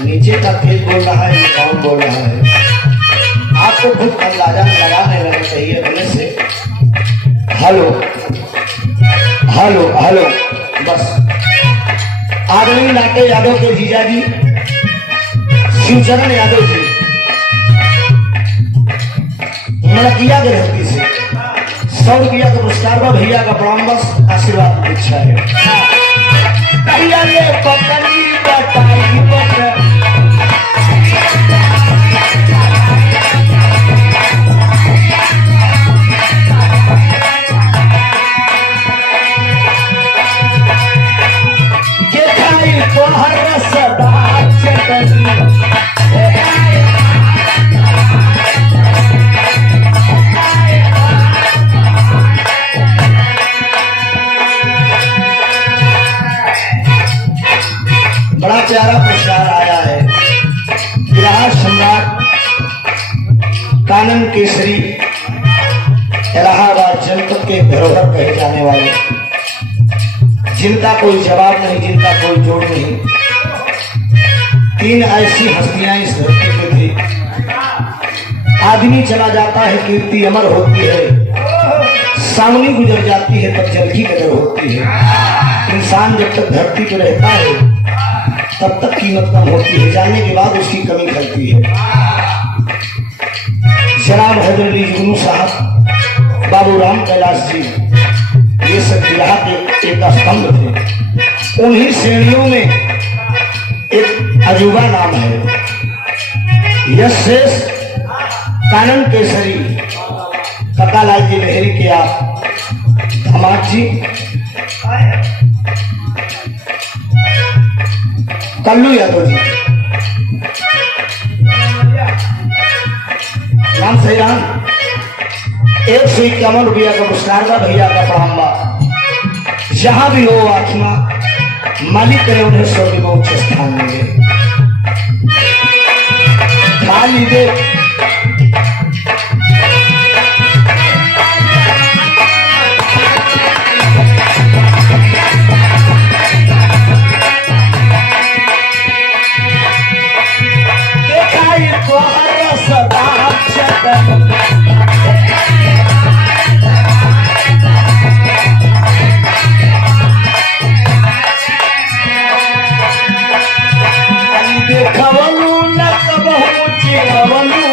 नीचे का खेल बोल रहा है, कौन बोल रहा है, आपको खुद अंदाजा लगाने लगा चाहिए अपने से। हेलो हेलो हेलो, बस। आदमी नाटे यादव के जीजा जी शिवचरण यादव जी मलकिया के धरती से 100 रुपया का पुरस्कार बा। भैया का प्रणाम, बस आशीर्वाद की इच्छा है। भैया ने पकड़ी बताई बड़ा प्यारा पुरस्कार आया है। इलाहाबाद सम्राट कानन केसरी इलाहाबाद जनपद के धरोहर कहे जाने वाले, जिनका कोई जवाब नहीं, जिनका कोई जोड़ नहीं, 3 ऐसी हस्तियां इस धरती पे थी। आदमी चला जाता है, कीर्ति अमर होती है, सामने गुजर जाती है तब जल की कदर होती है। इंसान जब तक धरती पर रहता है तब तक कीमत कम होती है, जाने के बाद उसकी कमी खलती है। जनाब हैदर अली जुगनू साहब, बाबू राम कैलाश जी, ये सब बिहार के एक स्तंभ थे। उन्हीं श्रेणियों में एक अजूबा नाम है, यश शेष कानन केसरी ककालाल जी लहरी के आप दामाद जी कल्लू यादव जी, नाम सही राम। 151 रुपया का पुरस्कार का भैया का प्रणाम बा। जहां भी हो आत्मा मालिक करे उन्हें स्वर्ग में उच्च स्थान मिले। खाली दे खवलू न कबहू चिरवलू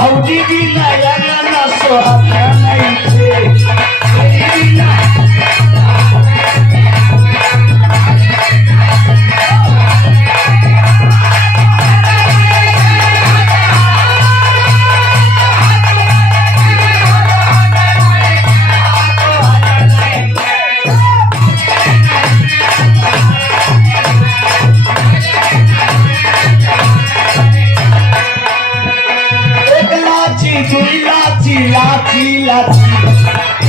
भौजी भी नया ना सोहता नहीं थे। लाची लाची लाची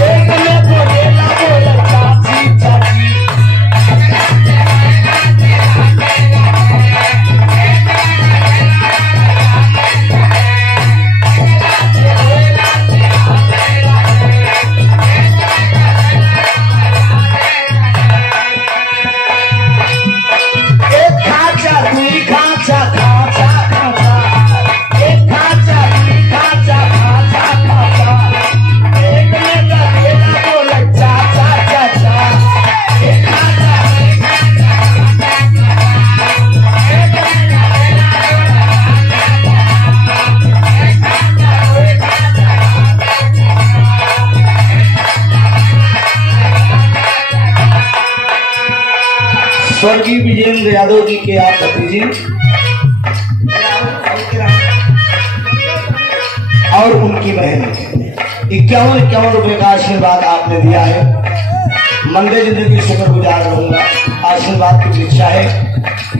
एक में बोलेला बोला चाची चाची। एक खाचा दुई खाचा खाचा खाचा एक खाचा दुई खाचा खाचा खाचा एक में बोलेला बोला चाचा चाचा एक खाचा स्वर्गीय विजेंद्र यादव जी के आप भतीजी और उनकी बहन 51 रुपए का आशीर्वाद आपने दिया है। मंदिर जिंदगी शुक्रगुजार रहूंगा। आशीर्वाद की इच्छा है।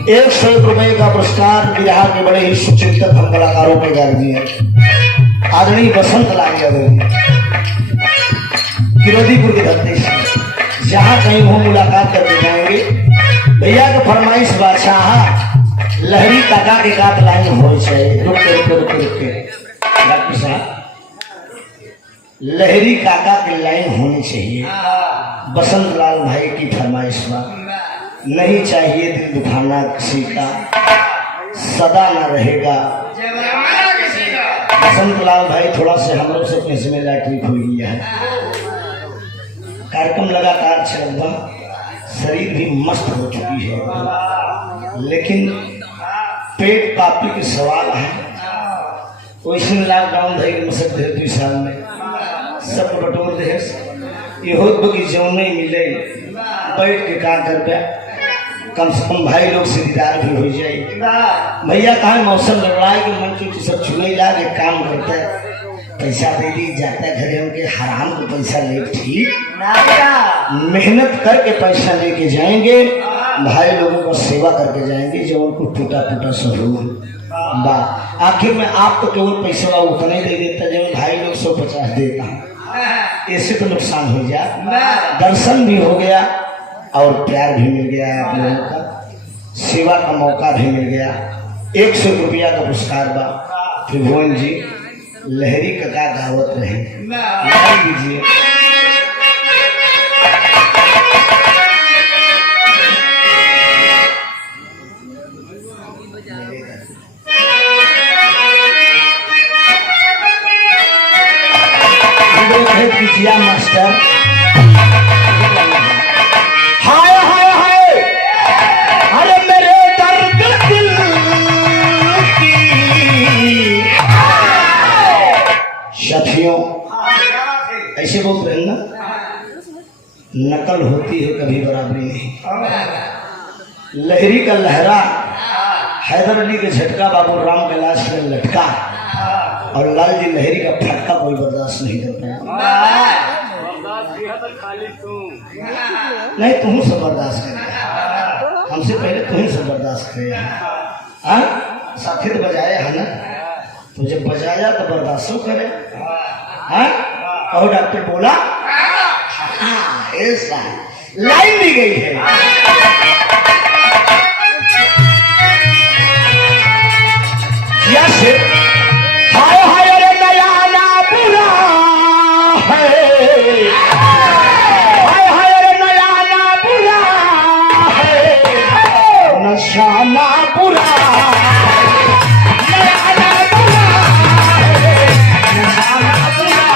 101 रुपए का पुरस्कार बिहार के बड़े ही सुचिंतक हम कलाकारों पे कर दिए। आदरणीय बसंत लाल यादव जी गिरोधीपुर की धरती से जहाँ कहीं हो मुलाकात करके जाएंगे। भैया के फरमाइश बादशाह लहरी काका के गात लाइन हो चाहिए। रुके रुके रुके रुके डॉक्टर साहब लहरी काका की लाइन होनी चाहिए। बसंत लाल भाई की फरमाइश नहीं चाहिए दिल दुखाना किसी का सदा न रहेगा। बसंत लाल भाई थोड़ा से हम लोग से अपने जिम्मेदारी हुई है। कार्यक्रम लगातार चल रहा, शरीर भी मस्त हो चुकी है, लेकिन पेट कापी के सवाल है। वैसे लॉकडाउन भाई के मसक दे 2 साल में सब बटोर दे ये होत बगी जौन नहीं मिले बैठ के का कर पे कम से कम भाई लोग से दीदार भी हो जाए। भैया कहा मौसम लग रहा है कि मन की सब छुए ला के काम करते हैं, पैसा दे दी जाता है घरे उनके हराम को पैसा ले ठीक मेहनत करके पैसा लेके जाएंगे। भाई लोगों को सेवा करके जाएंगे जो उनको टूटा टूटा सहयोग बा। आखिर में आप तो केवल पैसा उतना ही दे देता जो भाई लोग 150 देता है। ऐसे तो नुकसान हो गया, दर्शन भी हो गया और प्यार भी मिल गया आप लोगों का, सेवा का मौका भी मिल गया। 100 रुपया का पुरस्कार बा। त्रिभुवन जी लहरी का दावत रहे दीजिए। जिया मास्टर हाय हाय हाय अरे मेरे दर्द दिल की साथियों ऐसे बोल रहे ना, नकल होती है कभी बराबरी नहीं। लहरी का लहरा हैदर अली के झटका बाबू राम कैलाश में लटका और लाल जी लहरी का फटका कोई बर्दाश्त नहीं कर पाया। नहीं तुम सब बर्दाश्त कर, हमसे पहले तुम सब बर्दाश्त करे। हाँ साथी तो बजाया है ना, तो जब बजाया तो बर्दाश्त करे। हाँ और डॉक्टर बोला हाँ ऐसा लाइन दी गई है। या से हाय हाय अरे नया ना बुरा है, हाय हाय अरे नया ना बुरा है, नशा ना बुरा नया ना बुरा है, नशा ना बुरा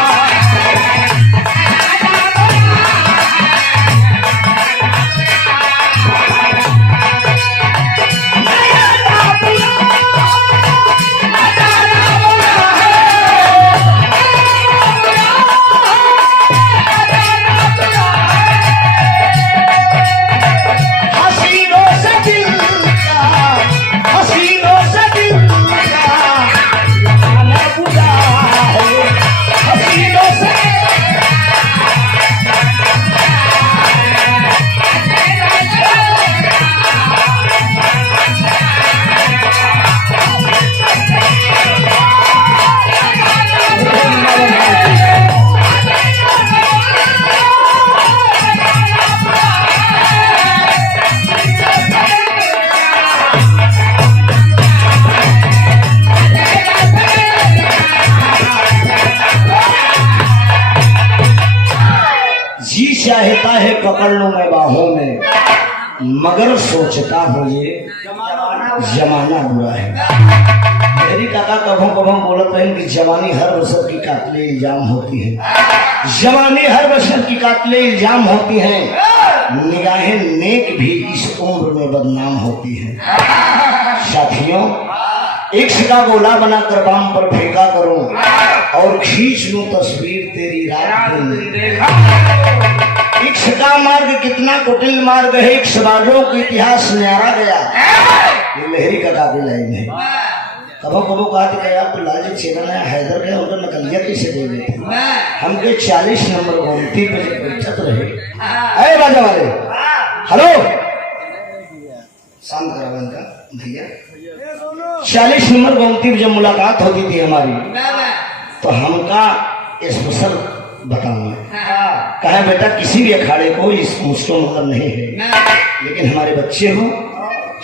चाहता है पकड़ लूं मैं बाहों में, मगर सोचता हूँ ये जमाना बुरा है। मेरी काका कभों कभों बोलते हैं कि जवानी हर बसर की कातिले इल्जाम होती है, जवानी हर बसर की कातिले इल्जाम होती है, निगाहें नेक भी इस उम्र में बदनाम होती है। साथियों, इश्क का गोला बनाकर बाम पर फेंका करूं और खींच लूं तस्वीर तेरी रात दिन। इश्क का मार्ग कितना कुटिल मार्ग है, इश्क बाजों का इतिहास न्यारा गया। ये लहरी का काबिल लाइन है। कबो कबो कहा कि यार तो लालजी चैनल है हैदर गए उनका नकलिया कैसे दे गए थे, हमके 40 नंबर गोमती पे बैठत रहे। अरे बाजा वाले, हेलो शांत करावन का भैया, 40 नंबर गोमती में जब मुलाकात होती थी हमारी तो हमका स्पेशल बताऊंगा। कहा बेटा किसी भी अखाड़े को इस मुझको मतलब नहीं है, लेकिन हमारे बच्चे हो,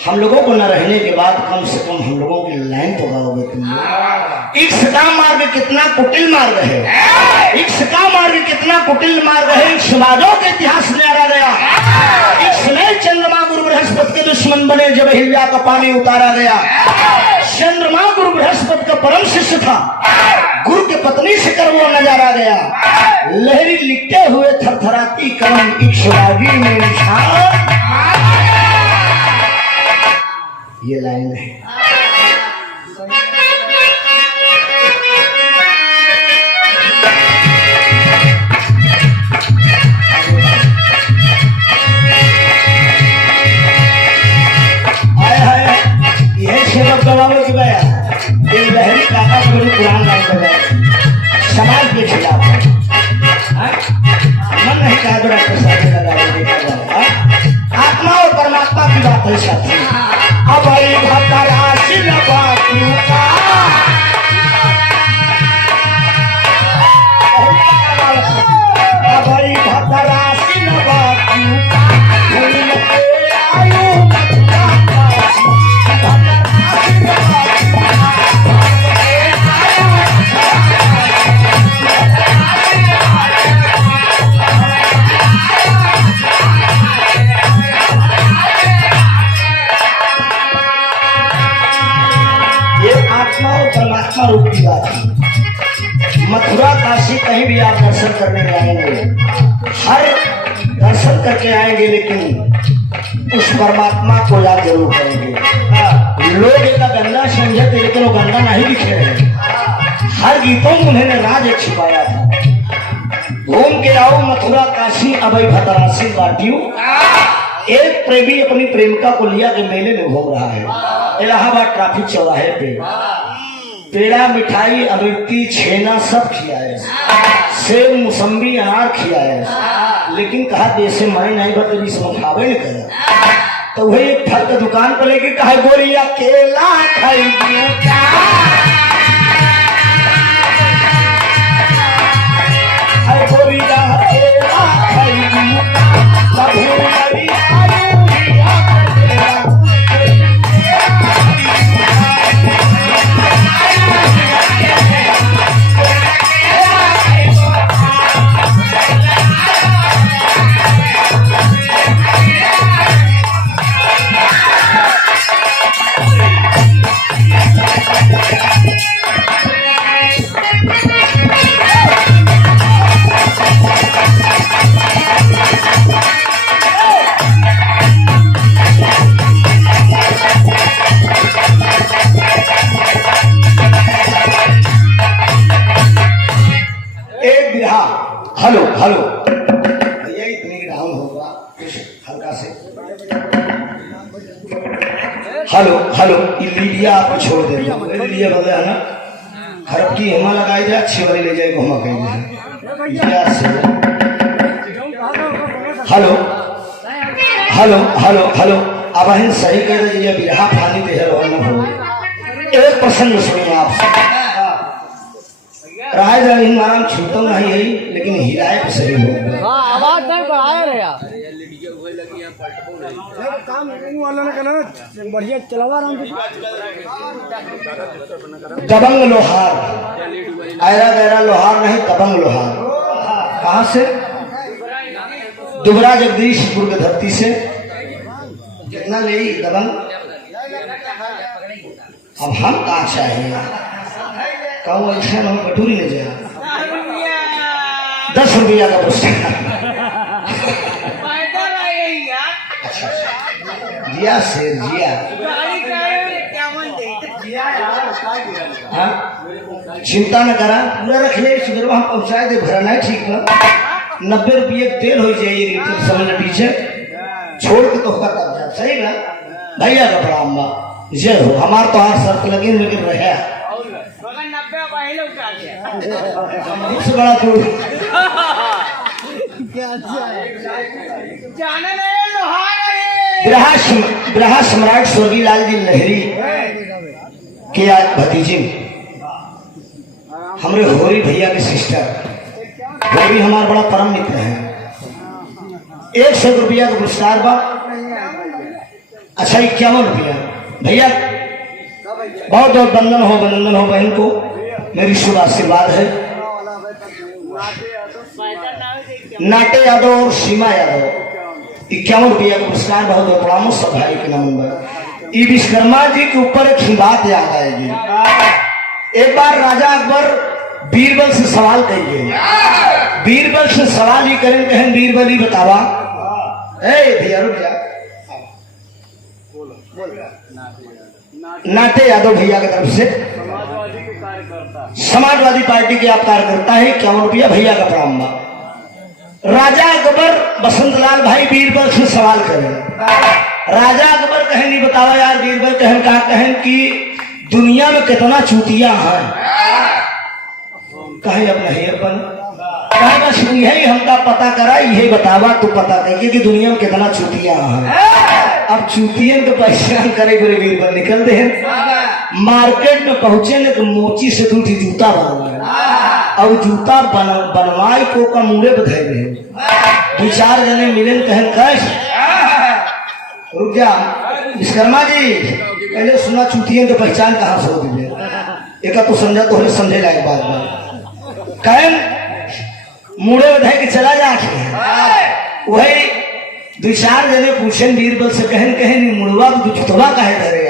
हम लोगों को न रहने के बाद कम से कम हम लोगों की लाइन तो गाओगे तुम लोग। इश्क का मार्ग कितना कुटिल मार्ग है, इश्क का मार्ग कितना कुटिल मार्ग है, इश्क बाजों के इतिहास न्यारा गया। इश्क में चंद्रमा गुरु बृहस्पति के दुश्मन बने जब हिल्या का पानी उतारा गया। चंद्रमा गुरु बृहस्पति का परम शिष्य था, गुरु के पत्नी से कर वो नजारा गया। लहरी लिखते हुए थरथराती कलम इश्कबाजी में निशान, ये लाइन है। यह सेवक गवाओ की बया ये लहरी काका से बड़ी पुरान लाइन बजाए समाज के खिलाफ मन नहीं कहा जो डॉक्टर साहब लगा आत्मा और परमात्मा की बात है साथी। अब भतरासी परमात्मा रूप की बात है। मथुरा काशी कहीं भी आप दर्शन करने जाएंगे, हर दर्शन करके आएंगे लेकिन उस परमात्मा को याद जरूर करेंगे। लोग इसका गंदा समझते लेकिन वो गंदा नहीं दिखे रहे। हर गीतों में उन्होंने राज एक छिपाया था। घूम के आओ मथुरा काशी अभय भतरासी बाटियों। एक प्रेमी अपनी प्रेमिका को लिया के मेले में घूम रहा है इलाहाबाद ट्रैफिक चौराहे पे। पेड़ा मिठाई अमृति छेना सब खिलाए, सेब मौसम्बी अनार खिलाए, लेकिन कहा जैसे मैं नहीं बता इसमें खावे नहीं करा। तो वही एक फल का दुकान पर लेके कहा गोरिया केला खाई हेलो हेलो भैया इतनी डाउन होगा कुछ हल्का से। हेलो हेलो लीडिया आपको छोड़ दे लीडिया बोले है ना खरब की हेमा लगाई जाए अच्छी वाली ले जाए घुमा कहीं। हेलो हेलो हेलो हेलो अब हम सही कह रहे हैं बिरहा पानी दे रहा हो। एक प्रसंग सुनिए आपसे। राय जमीन माराम छूटो नहीं है लेकिन हिदायत सही हो। आवाज नहीं बढ़ाया रे यार। काम वाला ने कहना बढ़िया चलावा रहा हूँ। दबंग लोहार, ऐरा गैरा लोहार नहीं दबंग लोहार। कहाँ से? दुबरा जगदीशपुर के धरती से कितना ले दबंग। अब हम कहाँ चाहिए कहूँ ऐसा हम कटोरी ले जाए 10 रुपया का पुरस्कार। अच्छा जिया शेर जिया हाँ चिंता न करा पूरा रख ले सुधर वहाँ पहुँचाए दे भरा नहीं ठीक बा 90 रुपये तेल हो जाए 1 लीटर समझ टीचर छोड़ के तो कब सही ना भैया का प्रणाम बा जय हो हमार तो हाथ शर्त लगे लेकिन रहे सबसे बड़ा तो बिरहा सम्राट स्वर्गीय लाल जी लहरी के आज भतीजे हमरे होरी भैया के सिस्टर वो भी हमारा बड़ा परम मित्र है 100 रुपया का पुरस्कार बा। अच्छा 51 रुपया भैया बहुत बहुत वंदन हो बहन को मेरी शुभ आशीर्वाद है। नाटे यादव और सीमा यादव 51 रुपया का पुरस्कार बहुत बहुत प्रणाम सब भाई के नंबर। ई विश्वकर्मा जी के ऊपर एक ही बात याद आएगी। एक बार राजा अकबर बीरबल से सवाल करिए बीरबल से सवाल ही करें कहें बीरबल ही बतावा भैया रुक जा नाटे यादव भैया की तरफ से समाजवादी पार्टी के आप कार्यकर्ता है 51 रुपया भैया का प्रणाम बा। राजा अकबर बसंतलाल भाई बीरबल से सवाल करें राजा अकबर कहें नहीं बतावा यार बीरबल कहें कहा कहें कि दुनिया में कितना चूतिया हैं कहें अब नहीं अपन कहें बस यही हमका पता करा यही बतावा तो पता कहिए कि दुनिया में कितना चूतिया हैं। अब चूतियन के पहचान करे बोले बीरबल निकलते हैं मार्केट में पहुंचे न तो मोची से 2 जूता बनवा और जूता बनवाए को का मुड़े बधाई रहे 2-4 जने मिले कहें कश रुक जा विश्वकर्मा जी पहले सुना चूतियन के पहचान कहाँ से हो दीजिए एक तो समझा तो समझे लायक बात में कहें मुड़े बधाई के चला जा वही 2-4 जने पूछे बीरबल से कहन कहे नहीं मुड़वा तो जुतवा कहे धरे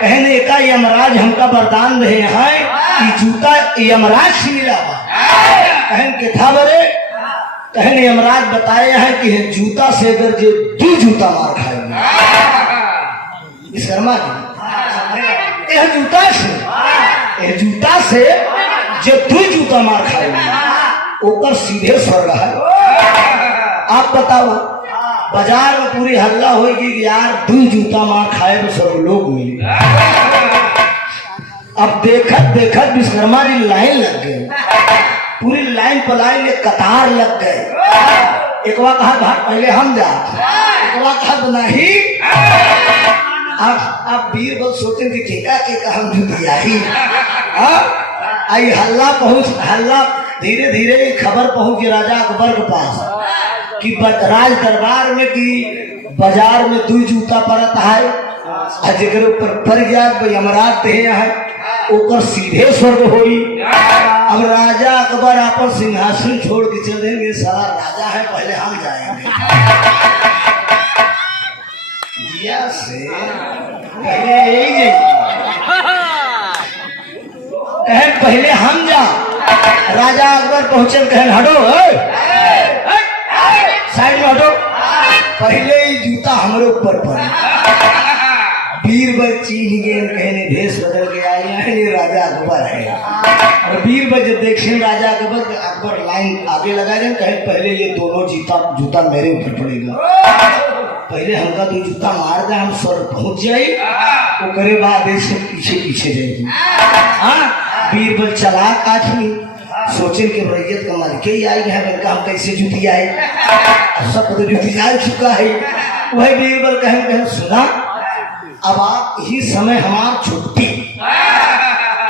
कहन एका यमराज हमका वरदान रहे हैं कि जूता यमराज से मिला कहन के था बरे कहन यमराज बताए हैं कि जूता से अगर जो 2 जूता मार खाएंगे विश्वकर्मा जी यह जूता से जो 2 जूता मार खाएंगे ऊपर सीधे स्वर्ग है। आप बताओ बाजार में पूरी हल्ला होगी कि यार 2 जूता मार खाए तो सब लोग मिले। अब देखत विश्वकर्मा जी लाइन लग गए पूरी लाइन पर लाइन में कतार लग गए। एक बार कहा भाग पहले हम जा एक बार कहा नहीं आप बीरबल सोचे कि ठेका के हम दिया ही आई हल्ला धीरे धीरे खबर पहुंची राजा अकबर के पास कि राज दरबार में कि बाजार में 2 जूता पड़ता है जेकर ऊपर पड़ गया यमराज दे है ओकर सीधे स्वर्ग होई। अब राजा अकबर अपन सिंहासन छोड़ के चल देंगे सारा राजा है पहले हम जाएंगे जिया से पहले हम जा राजा अकबर पहुंचे कहन हटो साइड में हटो पहले ही जूता हमारे ऊपर पड़े बीरबल चीन गए कहने भेष बदल के आए हैं राजा अकबर है और बीरबल जब देखे राजा अकबर लाइन आगे लगा दें कहे पहले ये दोनों जूता मेरे ऊपर पड़ेगा पहले हमका 2 जूता मार दे हम स्वर्ग पहुंच जाए वो करे बाद इसके पीछे जाएगी। हाँ बीरबल चलाक आदमी सोचे कि रैयत का मालिक ही आई है हम कैसे जुटी आए सब तो जुटी जा चुका है। वही बीरबल कहें सुना अब आप ही समय हमार छुट्टी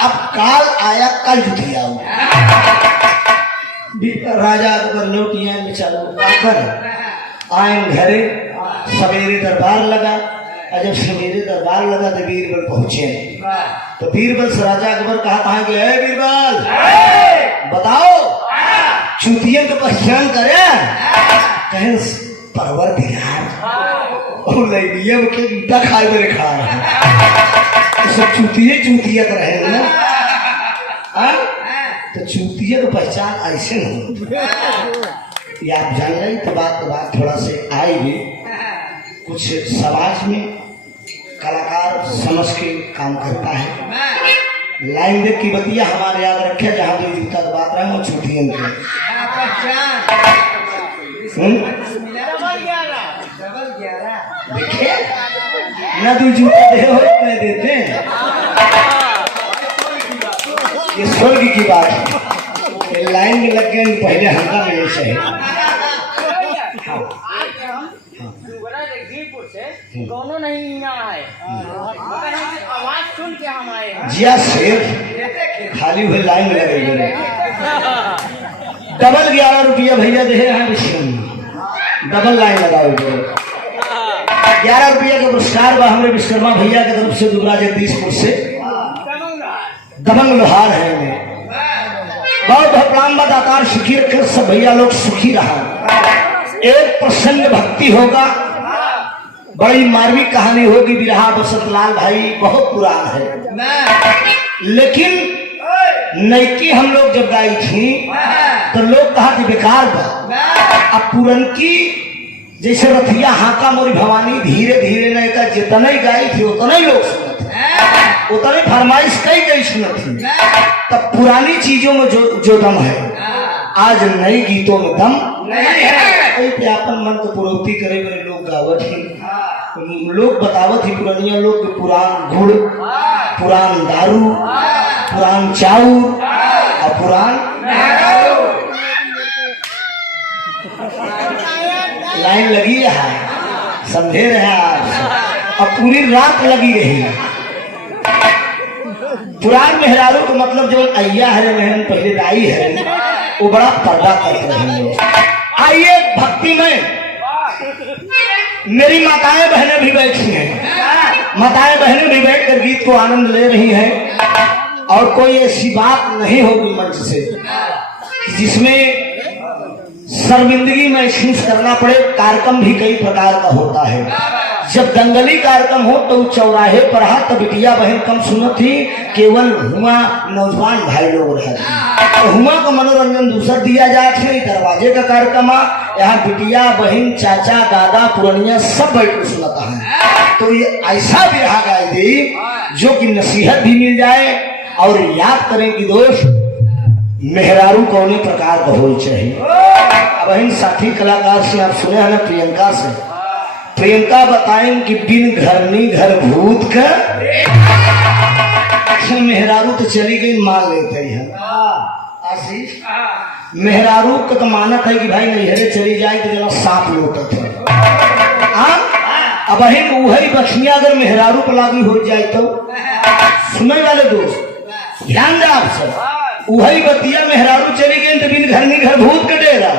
अब काल आया कल जुटी आओ। राजा अकबर लौटिया में चालू कर आए घरे सवेरे दरबार लगा और जब सवेरे दरबार लगा तो बीरबल पहुंचे तो बीरबल से राजा अकबर कहा कि बीरबल बताओ चूतियन को पहचान करे कहे परवर दिगार और लैलिया के जूता खाए मेरे खा रहा सब चूतिया तो रहे ना। हाँ? तो चूतिया तो पहचान ऐसे नहीं ये आप जान रहे तो बात थोड़ा से आएगी। कुछ समाज में कलाकार समझ के काम करता है। लाइन देख की बतिया हमारे याद रखे जहाँ जो जूता की बात रहे वो चूतियन के देखिए न तू जूता दे हो नहीं देते ये स्वर्ग की बात है। लाइन में लग गए पहले हमका में सही दोनों नहीं आए आवाज सुन के हम आए हैं। जिया शेर खाली हुए लाइन में लगे डबल 11 रुपया भैया दे हैं डबल लाइन लगाओ 11 रुपया का पुरस्कार बा हमारे विश्वकर्मा भैया की तरफ से दुबरा जगदीशपुर से दबंग लोहार है में बहुत प्रणाम दातार सुखी रखे सब भैया लोग सुखी रहा। एक प्रसंग भक्ति होगा बड़ी मार्मिक कहानी होगी बिरहा बसंतलाल भाई बहुत पुराना है लेकिन नैकी हम लोग जब गाई थी तो लोग कहा कि बेकार बा। अब पुरनकी जैसे रथिया हाका मोरी भवानी धीरे धीरे नहीं का जितना ही गाई थी उतना ही लोग सुनत थे उतना ही फरमाइश कई सुनत थी। तब पुरानी चीजों में जो दम है आज नए गीतों में दम नहीं है। अपन मन को पुरोक्ति करे मेरे लोग गावत ही लोग बतावत ही पुरानिया लोग पुरान गुड़ पुरान दारू पुरान चाउर और पुरान लाइन लगी है समझे रहे आप अब पूरी रात लगी रही। पुरान मेहरारू का मतलब जो अय्या हरे महन पहले दाई है वो बड़ा पर्दा करते रहे लोग। आइए भक्ति में मेरी माताएं बहनें भी बैठी हैं माताएं बहनें भी बैठकर गीत को आनंद ले रही हैं और कोई ऐसी बात नहीं होगी मंच से जिसमें शर्मिंदगी महसूस करना पड़े। कार्यक्रम भी कई प्रकार का होता है। जब दंगली कार्यक्रम हो तो चौराहे पर हाथ तो बिटिया बहन कम सुनत थी केवल हुआ नौजवान भाई लोग रहते तो हुआ का मनोरंजन दूसरा दिया जाए दरवाजे का कार्यक्रम यहाँ बिटिया बहन चाचा दादा पुरनिया सब बैठ कर सुनाता है। तो ये ऐसा बिरहा गाई दी जो कि नसीहत भी मिल जाए और याद करें कि दोस्त मेहरारू कौने प्रकार का होनी चाहिए। बहन साथी कलाकार से आप सुने हैं ना प्रियंका बताएं कि बिन घरनी घर भूत का अच्छा मेहरारू तो चली गई मान लेते हैं आशीष मेहरारू का तो मानत है कि भाई नैहरे चली जाए तो जरा सांप लौटत है। अब बहन वही बछिया अगर मेहरारू पर लागू हो जाए तो सुने वाले दोस्त ध्यान दे आप सब वही बतिया मेहरारू चली गई तो बिन घरनी घर भूत के डेरा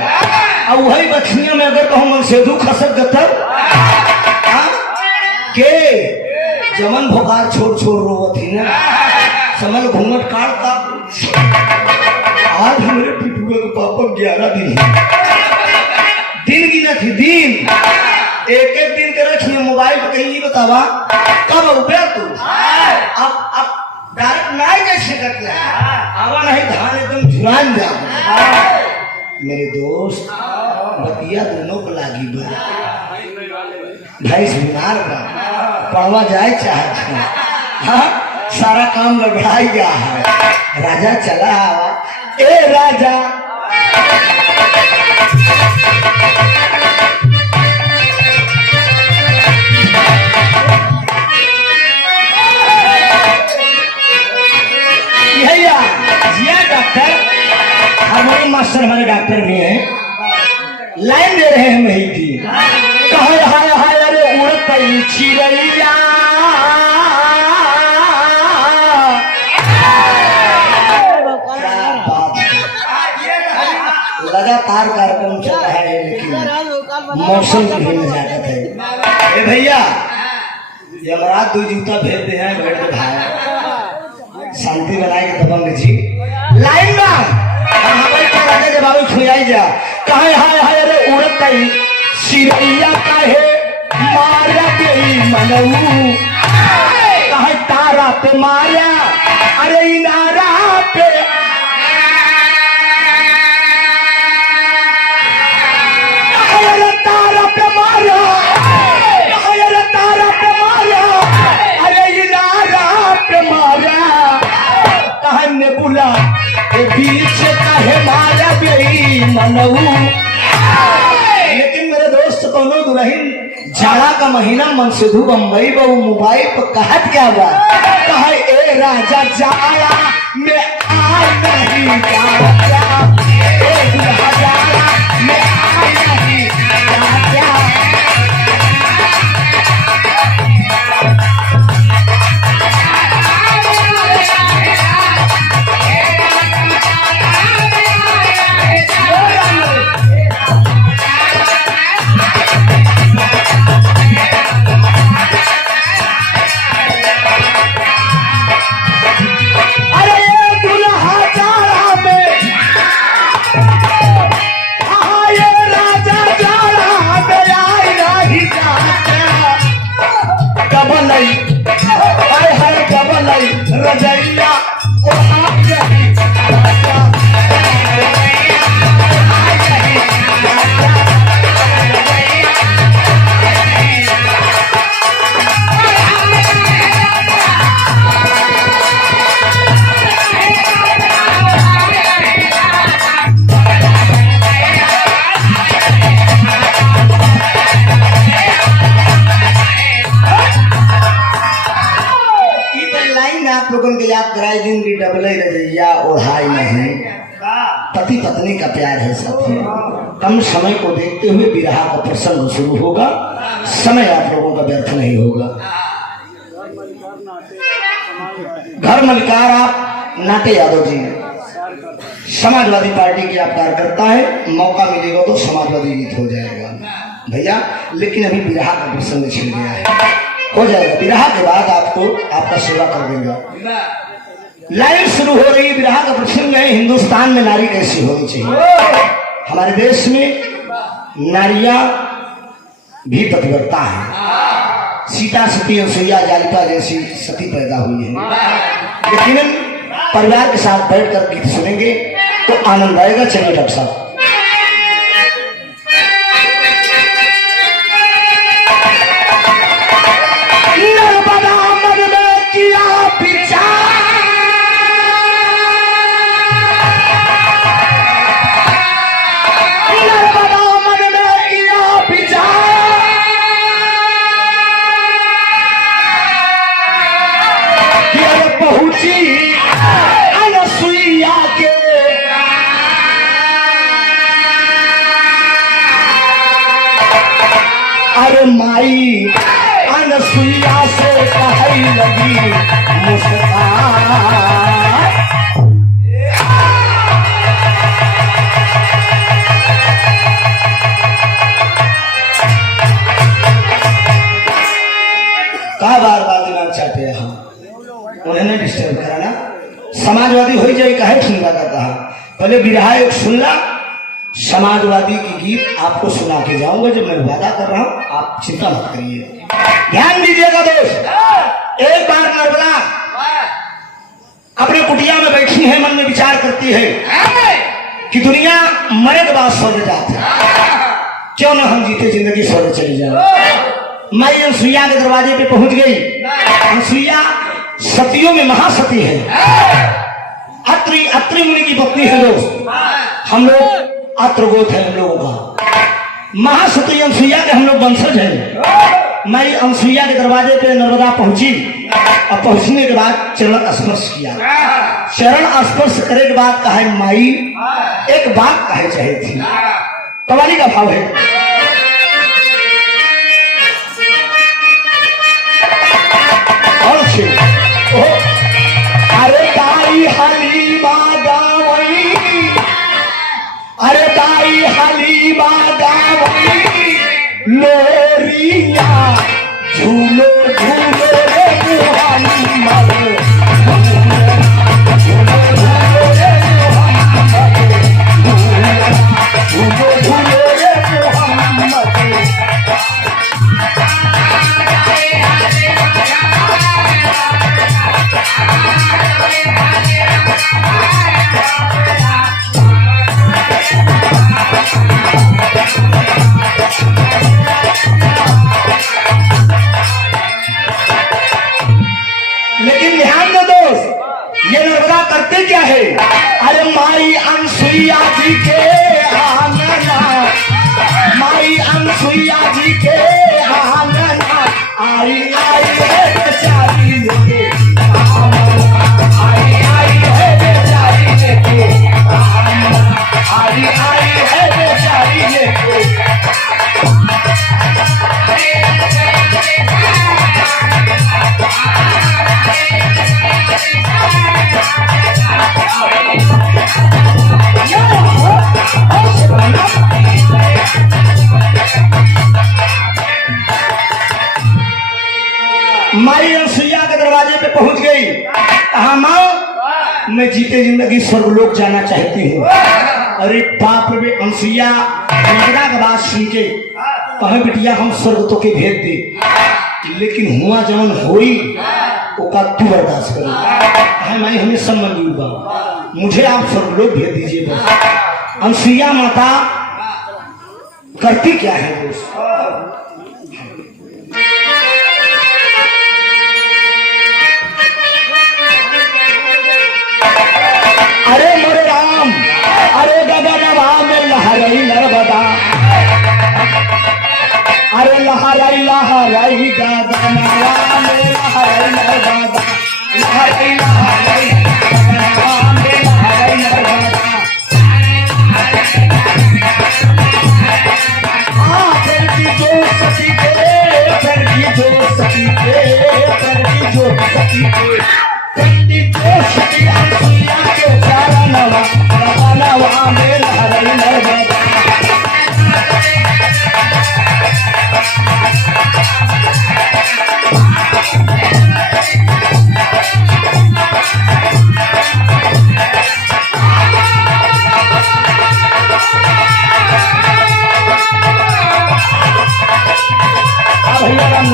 और वही बछिया में अगर कहूँ मन सेधु खसक गतर के जमन भोकार छोड़ रोवत ही ना समल घूंघट काटता आज हमारे पिटुआ के पापा 11 दिन गिना थी दिन एक दिन के रखिए मोबाइल पे कहीं बतावा कब उबरा तू अब डायरेक्ट नहीं कैसे करते आवा नहीं धान एकदम झुरान जा मेरे दोस्त बतिया दोनों को लागी भाई बीमार बा पढ़वा जाए चाहे हाँ सारा काम गड़बड़ाई गया है। राजा चला आवा ए राजा जिया डॉक्टर हार्मोनियम मास्टर हमारे डॉक्टर भी हैं लाइन दे रहे हैं वही थी कहे हाय हाय अरे उड़त चिड़ैया लगातार कार्यक्रम चल रहा है लेकिन मौसम की भी नजाकत है। ए भैया यमराज 2 जूता भेज दे हैं बैठ के भाई शांति बनाए के दबंग जी लाइन में जब आवे खुआई जा कहे हाय हाय अरे कई सिरैया कहे मारा गई मनऊ कहे तारा पे मारा अरे इनारा पे कहे तारा पे मारा कहे तारा पे मारा अरे इनारा पे मारा कहे ने बुला बीच कहे मारा गई मनऊ। लेकिन मेरे दोस्त कोनो दुल्हन जाड़ा का महीना मनसुधु बम्बई बहु मोबाइल पर कहत क्या हुआ कहे ए राजा जाड़ा में आए नहीं राजा ए दुल्हा जाड़ा में आए नहीं राजा। रजैया आप लोगों के याद कराई दिन की डबल रजैया ओढ़ाई नहीं। पति पत्नी का प्यार है साथी। कम समय को देखते हुए विरह का प्रसंग शुरू होगा। समय आप लोगों का व्यर्थ नहीं होगा। घर मलिकार आप नाटे यादव जी समाजवादी पार्टी के आप कार्यकर्ता है। मौका मिलेगा तो समाजवादी गीत हो जाएगा भैया। लेकिन अभी विरह का प्रसंग छिड़ गया है, हो जाएगा। विरह के बाद आपको आपका सेवा कर देगा। लाइन शुरू हो रही विरह का प्रसंग है। हिंदुस्तान में नारी कैसी होनी चाहिए। हमारे देश में नारियां भी पतिव्रता है। सीता सती अनुसुईया जालिका जैसी सती पैदा हुई है। लेकिन परिवार के साथ बैठकर गीत सुनेंगे तो आनंद आएगा। चलिए डॉक्टर साहब। अरे माई अनसुईया से कहे लगी मुस्कान। कहा बार बार दिमाग चाहते हैं हम उन्हें डिस्टर्ब कराना। समाजवादी हो जाए कहे सुनना का कहा। पहले विधायक सुनना समाजवादी की गीत आपको सुना के जाऊंगा। जब मैं वादा कर रहा हूं आप चिंता मत करिए। ध्यान दीजिएगा दोस्त। एक बार नर्मदा अपने कुटिया में बैठी है, मन में विचार करती है कि दुनिया मरे के बाद स्वर्ग जाते क्यों ना हम जीते जिंदगी स्वर्ग चली जाए। मैं अनुसुईया के दरवाजे पे पहुंच गई। अनुसुईया सतियों में महासती है। अत्रि मुनि की पत्नी है दोस्त। हम लोग अत्रगोत है हम लोगों का। महासती अनुसुईया के हम लोग वंशज हैं। मैं अनुसुईया के दरवाजे पे नर्मदा पहुंची और पहुंचने के बाद चरण स्पर्श किया। चरण स्पर्श करने के बाद कहा माई एक बात कहे चाहे थी। कवाली का भाव है। और अरे ताई हलीमा गावई, अरे ताई हलीमा गावई लोरिया झूलो झूलो रे मुहानी मरे झूलो झूलो रे मुहानी मरे झूलो झूलो रे मुहानी जी के आंगना, माई अनसुईया जी के आंगना, आई आई है बेचारी लेके आई आई है बेचारी लेके आई आई है बेचारी लेके। माई अनसुईया के दरवाजे पे पहुंच गई। कहा माँ मैं जीते जिंदगी स्वर्गलोक जाना चाहती हूँ। अरे बाप रे अनसुईया नर्मदा का बात सुन के कहे बिटिया हम स्वर्ग तो के भेज दे, लेकिन हुआ जवन होई ओका तू बर्दाश्त करो। है माई हमें सब मंजूर बा, मुझे आप स्वर्गलोक भेज दीजिए बस। अनसुईया माता करती क्या है दोस्त, अरे मोरे राम, अरे गगनवा में लहरई नर्मदा, अरे लहरई लहरई गगनवा में लहरई नर्मदा, लहरई लहरई गगनवा में लहरई नर्मदा। फिर की जो सती के, फिर की जो सती के, फिर की जो सती के, फिर की जो सती अनसुईया के चरणवा, गगनवा में लहरई नर्मदा। भैया राम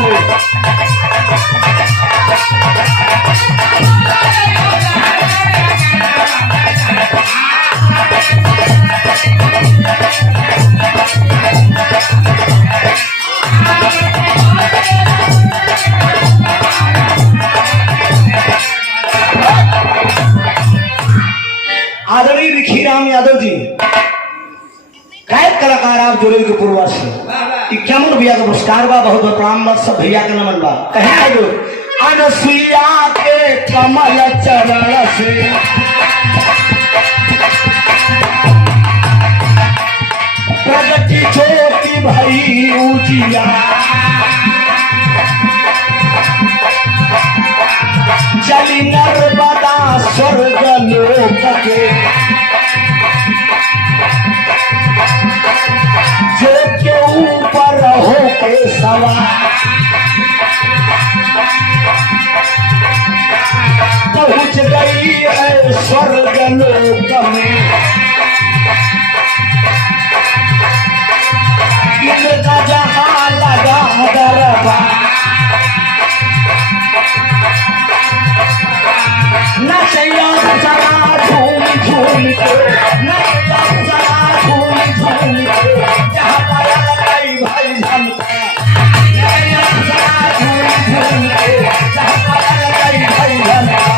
आदरणीय रिखीराम यादव जी, गायक कलाकार आप जुड़े के पूर्वा से 51 भैया का पुरस्कार बा, बहुत बहुत प्रणाम बा, सब भैया के नमन बा। कहे जो अनसुईया के कमल चरण से प्रगति ज्योति भई उजिया, चली नर्मदा स्वर्ग लोक के, जो के ऊपर हो के सवार, पहुंच गई है स्वर्ग लोक में, इनका जहां लगा दरबार, नचैया जरा झूम झूम के, नचैया जरा झूम झूम के, जहाँ पाया लगाई भाई झमका, नचैया जरा झूम झूम के, जहाँ पाया लगाई भाई झमका।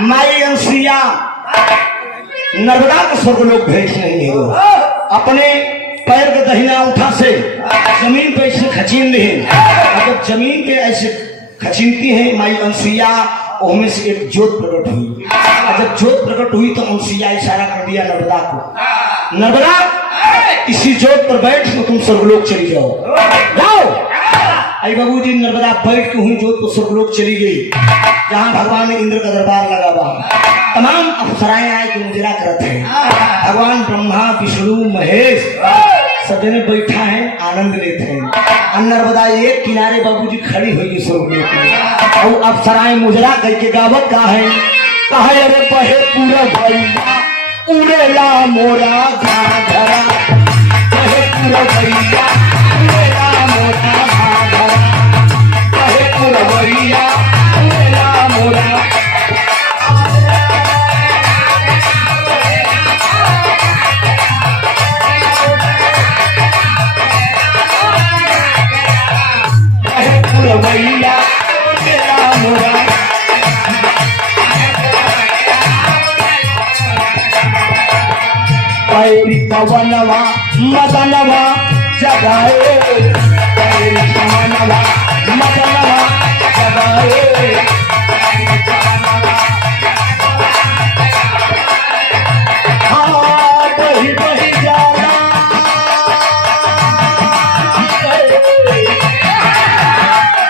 माई अनसुईया नर्मदा का स्वर्गलोक भेज नहीं है, अपने पैर के दहिना अंगूठा से जमीन पे ऐसे खचीन ली, जब जमीन पे ऐसे खचीनती है माई अनसुईया, उनमें से एक ज्योत प्रकट हुई, और जब ज्योत प्रकट हुई तो अनसुईया इशारा कर दिया नर्मदा को, नर्मदा इसी ज्योत पर बैठ तो तुम स्वर्गलोक चली जाओ, जाओ। आई बाबू जी नर्मदा बैठ के हुई ज्योत तो स्वर्गलोक चली गई, जहाँ भगवान इंद्र का दरबार लगा हुआ, तमाम अप्सराएं आए कि मुजरा करते हैं, भगवान ब्रह्मा विष्णु महेश सब जने बैठा है आनंद लेते हैं, और नर्मदा एक किनारे बाबूजी खड़ी हुई स्वर्गलोक में, और अप्सराएं मुजरा करके गावत का है, कहे अरे बहे पूरा भैया उड़ेला मोरा घाघरा, बहे पूरा भैया पवनवा मदनवा जगाए पवनवा मदनवा जगाए हाँ बही बही जाला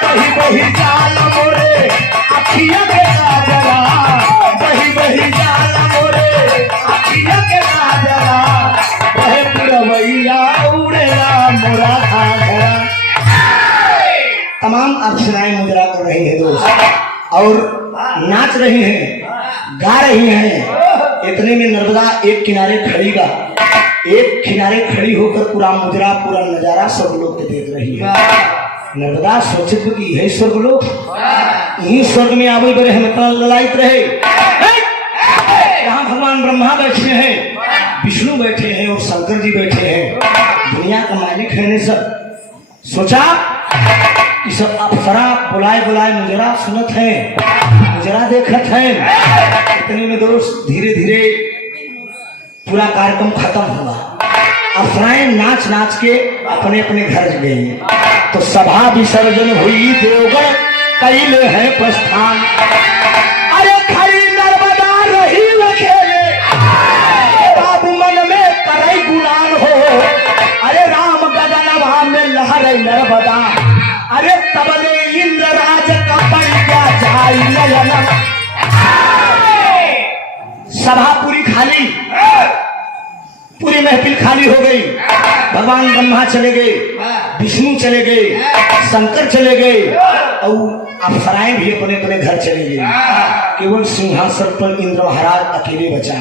बही बही जाला मोरे अखिया के काजला बही बही जाला मोरे अखिया के काजला वह पुरवैया उड़ेला मोरा घाघरा। तमाम अप्सराएं मुद्रा कर रही हैं दोस्त और नाच रही हैं गा रही हैं। इतने में नर्मदा एक किनारे खड़ी बा, एक किनारे खड़ी होकर पूरा मुद्रा पूरा नजारा सब लोग के देख रही है। नर्मदा सोचित कि यही स्वर्ग लोग यही स्वर्ग में आवे बड़े हम इतना ललायित रहे। यहाँ भगवान ब्रह्मा बैठे हैं, विष्णु बैठे हैं और शंकर जी बैठे हैं, दुनिया का मालिक है ने सब। सोचा कि सब अप्सरा बुलाए बुलाए मुजरा सुनत है मुजरा देखत है। इतने में दोस्त धीरे धीरे पूरा कार्यक्रम खत्म हुआ। अप्सराएं नाच नाच के अपने अपने घर गई तो सभा विसर्जन हुई। देवगण कैले है प्रस्थान। अरे खरी नर्मदा रही रखेले बाबू मन में करई गुलान हो। अरे राम गगनवा में लहरे नर्मदा। अरे तबले इंद्र राज का बढ़िया जाई नयन। सभा पूरी खाली, पूरी महफिल खाली हो गई। भगवान ब्रह्मा चले गए, विष्णु चले गए, शंकर चले गए और अप्सराएं भी अपने अपने घर चले गए। केवल सिंहासन पर इंद्र महाराज अकेले बचा।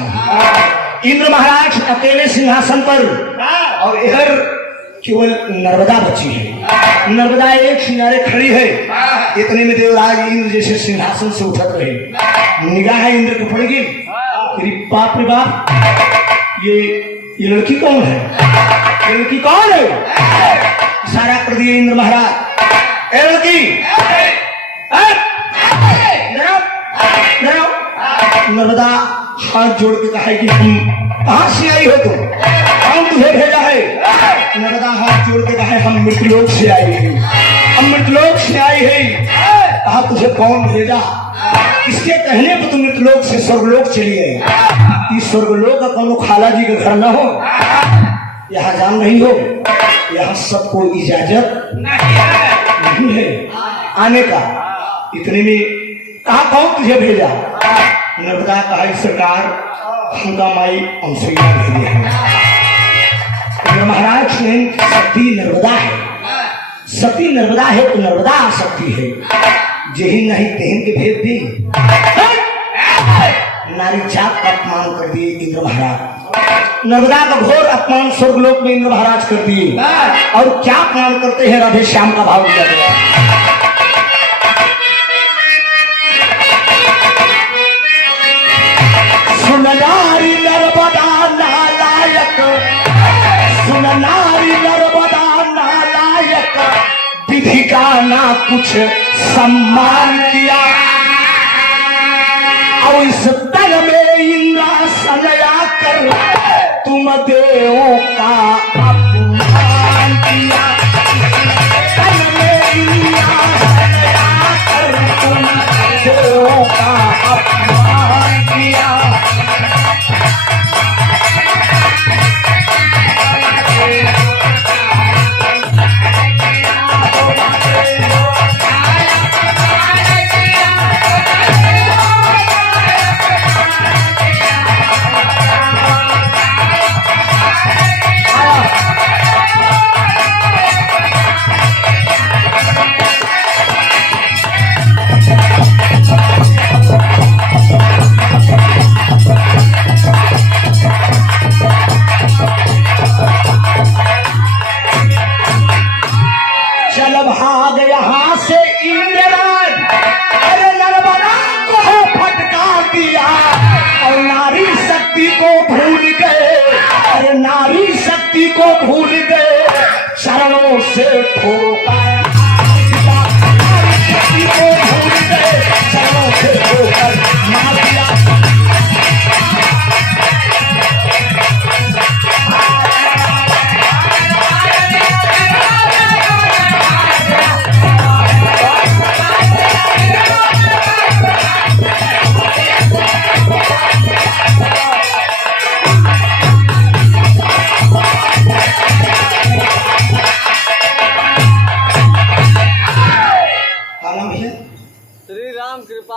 इंद्र महाराज अकेले सिंहासन पर और इधर केवल नर्मदा बची है। नर्मदा एक किनारे खड़ी है। इतने में देवराज इंद्र जैसे सिंहासन से उठक रहे, निगाह इंद्र को पड़ गई। बाप रे बाप, ये लड़की कौन है? ये लड़की कौन है? इशारा कर दिए इंद्र महाराज, ए लड़की नर्मदा हाथ जोड़ के कहा कि हम कहां से आई हो तुम, कौन तुम्हें भेजा है? नर्मदा हाथ जोड़ के कहा हम मृतलोक से आई है, हम मृतलोक से आई है। कहा तुझे कौन भेजा? इसके कहने पर तुम मृतलोक से स्वर्गलोक चली गई। इस स्वर्गलोक का कौन खाला जी का घर न हो? यहाँ जान नहीं हो, यहाँ सबको इजाजत नहीं है आने का। इतने में कहा कौन तुझे भेजा? नर्मदा कहा सरकार हमका माई अनसुईया भेजे हैं। महाराज ने सती नर्मदा है, सती नर्मदा है तो नर्मदा आ सकती है। यही नहीं तेहन के भेद दी, नारी जात का अपमान कर दिए इंद्र महाराज। नर्मदा का घोर अपमान स्वर्गलोक में इंद्र महाराज कर दिए। और क्या अपमान करते हैं? राधे श्याम का भाव दिया गया। सुन नारी नर्मदा नालायक, सुन नारी नर्मदा नालायक, विधि का ना कुछ सम्मान किया। और इस तन में इंद्रासन आकर तुम देवों का अपमान किया। तन में इंद्रासन आकर तुम देवों का अपमान किया। को भूल गए, शरणों से ठोका को भूल गए, शरणों से ठोकर मार दिया।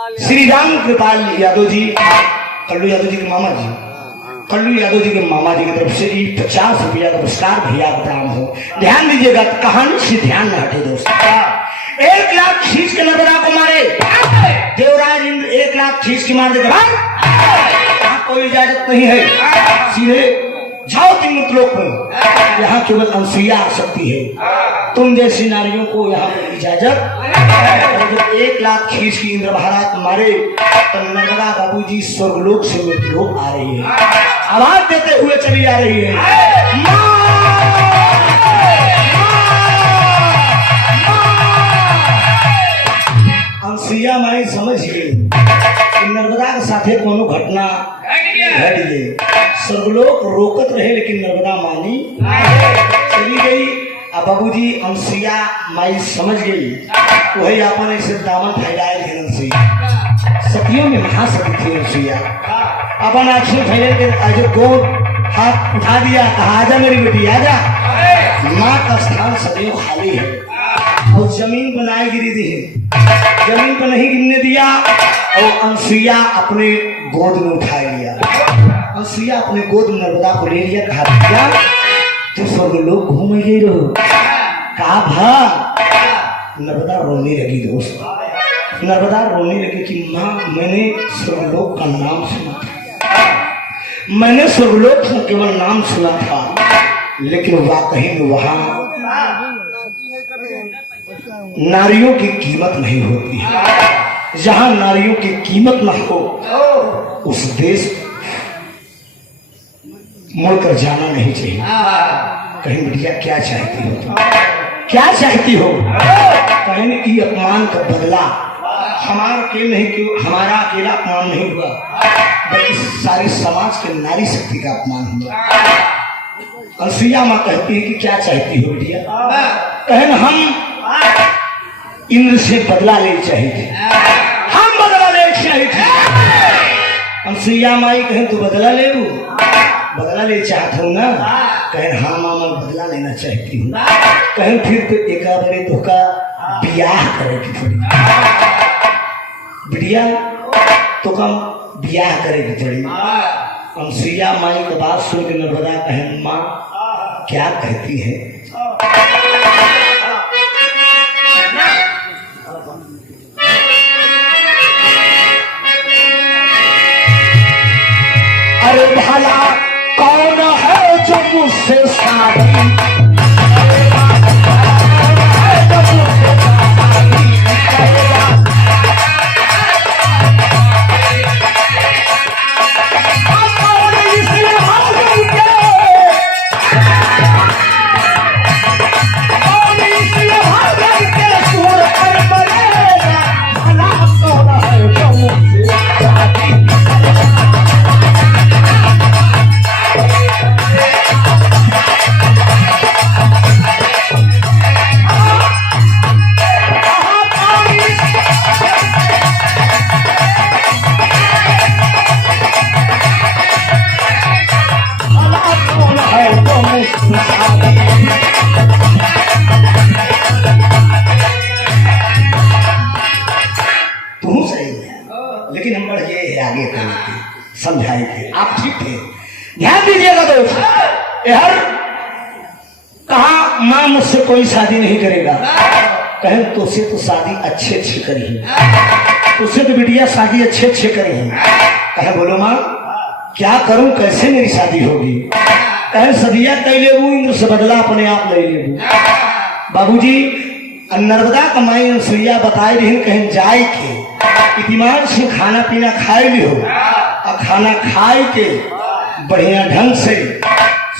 श्री राम कृपाल यादव जी, कल्लू यादव जी के मामा जी, कल्लू यादव जी के मामा जी की तरफ से 50 रुपया का पुरस्कार भैया का प्रणाम हो। ध्यान दीजिएगा, कहानी से ध्यान न हटे दोस्तों। 1 लाख खींच के नर्मदा को मारे देवराज इंद्र, 1 लाख खींच के मार देगा, कोई इजाजत नहीं है, सीधे जाओ तीन लोक में, यहाँ केवल अनसुईया आ सकती है, तुम जैसी नारियों को यहाँ पर इजाजत। जब 1 लाख खींच की इंद्र महाराज मारे तो नर्मदा बाबूजी स्वर्गलोक से मृत्युलोक आ रही है, आवाज देते हुए चली आ रही है, अनसुईया माई समझ गई नर्मदा के साथे कोनो घटना घट गई, स्वर्गलोक रोकत रहे लेकिन नर्मदा मानी चली गई। अब बाबूजी अनसुईया माई समझ गई, वही अपन ऐसे दामन फैलाए थे अनसुईया, सतियों में महासती थी अनसुईया, अपन आंखें फैले के आज गोद हाथ उठा दिया, कहा आजा मेरी बेटी आजा, माँ का स्थान सदैव खाली है, और जमीन बनाए गिरी दी है, जमीन पर नहीं गिरने दिया, और अनसुईया अपने गोद में उठा लिया, अनसुईया अपने गोद में नर्मदा को ले लिया, कहा क्या तू स्वर्गलोक घूम गई रहो, कहा भा, नर्मदा रोने लगी दोस्त, नर्मदा रोने लगी कि माँ मैंने स्वर्गलोक का नाम सुना था, मैंने स्वर्गलोक का केवल नाम सुना था, लेकिन वाकई में वहां नारियों की कीमत नहीं होती है, जहां नारियों की कीमत न हो उस देश मुड़कर जाना नहीं चाहिए। कहीं बिटिया क्या चाहती हो तुम, क्या चाहती हो, कहीं की अपमान का बदला हमारा अकेले नहीं, क्यों हमारा अकेला अपमान नहीं हुआ, बल्कि सारे समाज के नारी शक्ति का अपमान हुआ। अनसुईया माँ कहती है कि क्या चाहती हो बिटिया, कहें हम इंद्र से बदला ले चाहिए थे, हम बदला ले चाहिए थे। अनसुईया माई कहें तू बदला ले लू, बदला ले चाहता हूँ ना, कहें हाँ मामा बदला लेना चाहती हूँ, कहें फिर तो एक बारे तो का ब्याह करेगी थोड़ी बिटिया, तो कम ब्याह करेगी थोड़ी। अनसुईया माई की बात सुन के नर्मदा कहें माँ क्या कहती है, अरे भला कौन है जो मुझसे शादी, लेकिन हम बढ़ गए आगे समझाए थे, आप ठीक थे। ध्यान दीजिएगा दोस्त, हर कहा माँ मुझसे कोई शादी नहीं करेगा, कहें तुझसे तो शादी अच्छे अच्छे करी है, तुझसे तो बिटिया शादी अच्छे अच्छे करी है, कहे बोलो माँ क्या करूं, कैसे मेरी शादी होगी, कहे सदिया कह ले इंद्र से बदला अपने आप ले ले। बाबूजी नर्मदा कमाई अनसुईया बताए रही, कहीं जाए के इतिमान से खाना पीना खाए भी हो, और खाना खाए के बढ़िया ढंग से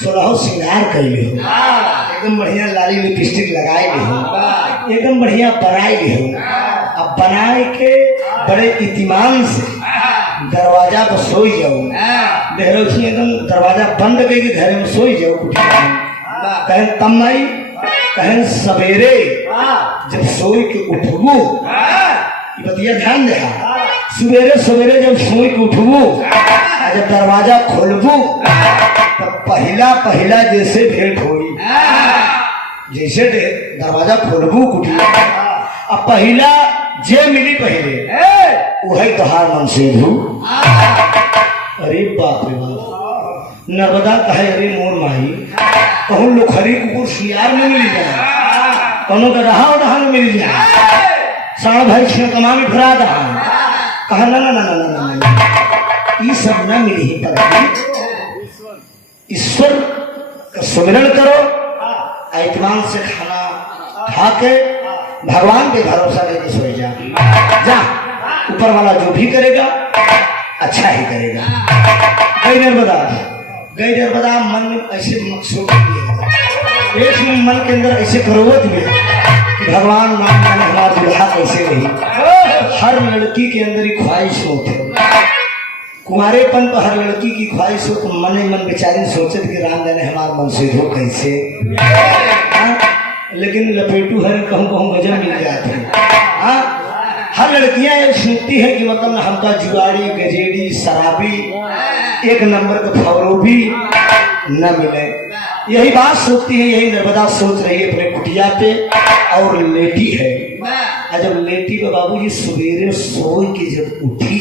16 श्रृंगार कर ली हो, एकदम बढ़िया लाली लिपस्टिक लगाए ली हो, एकदम बढ़िया बनाए ली हो, अब बनाए के बड़े इतिमान से दरवाजा पर सोई जाओ, देहरोखी एकदम दरवाजा बंद करके घर में सोई जाओ, कहें तमाई कहें सवेरे जब सोई के उठबू, बतिया ध्यान दे, सवेरे सवेरे जब सोई के उठबू, जब दरवाजा खोलबू तो पहला पहला जैसे भेंट होगी, जैसे दरवाजा खोलबू कुटिया, अब पहला जे मिली पहले वही तोहार मन से धू। अरे बाप रे बाप, नर्मदा कहे अरे मोर माही कहूँ लोखरी कुकुर सियार में मिल जाए, कहूँ का रहा उड़ा में मिल जाए, साढ़ भाई छिड़कमा में फिरा रहा कहा ना ना ना ना ना ना, ये सब न मिली ही पर ईश्वर का सुमिरन करो, इत्मीनान से खाना खा के भगवान पे भरोसा लेके सोए जा, ऊपर वाला जो भी करेगा अच्छा ही करेगा। गई नर्मदा मन में ऐसे मकसूद एक मन के अंदर ऐसे करोवत में कि भगवान नाम जाने हमारा दुल्हा कैसे रही। हर लड़की के अंदर ही ख्वाहिश होते, कुमारेपन पर हर लड़की की ख्वाहिश हो, तो मन ही मन बेचारी सोचत कि राम जाने हमारा मन से हो कैसे। लेकिन लपेटू हर कहूँ कहूँ गजब मिल जाते हैं। हर लड़कियां ये सोचती है कि मतलब हमका जुआड़ी गजेड़ी शराबी एक नंबर का फवरो भी न मिले, यही बात सोचती है। यही नर्मदा सोच रही है अपने कुटिया पे और लेटी है। जब लेटी तो बाबूजी सवेरे सोई के जब उठी,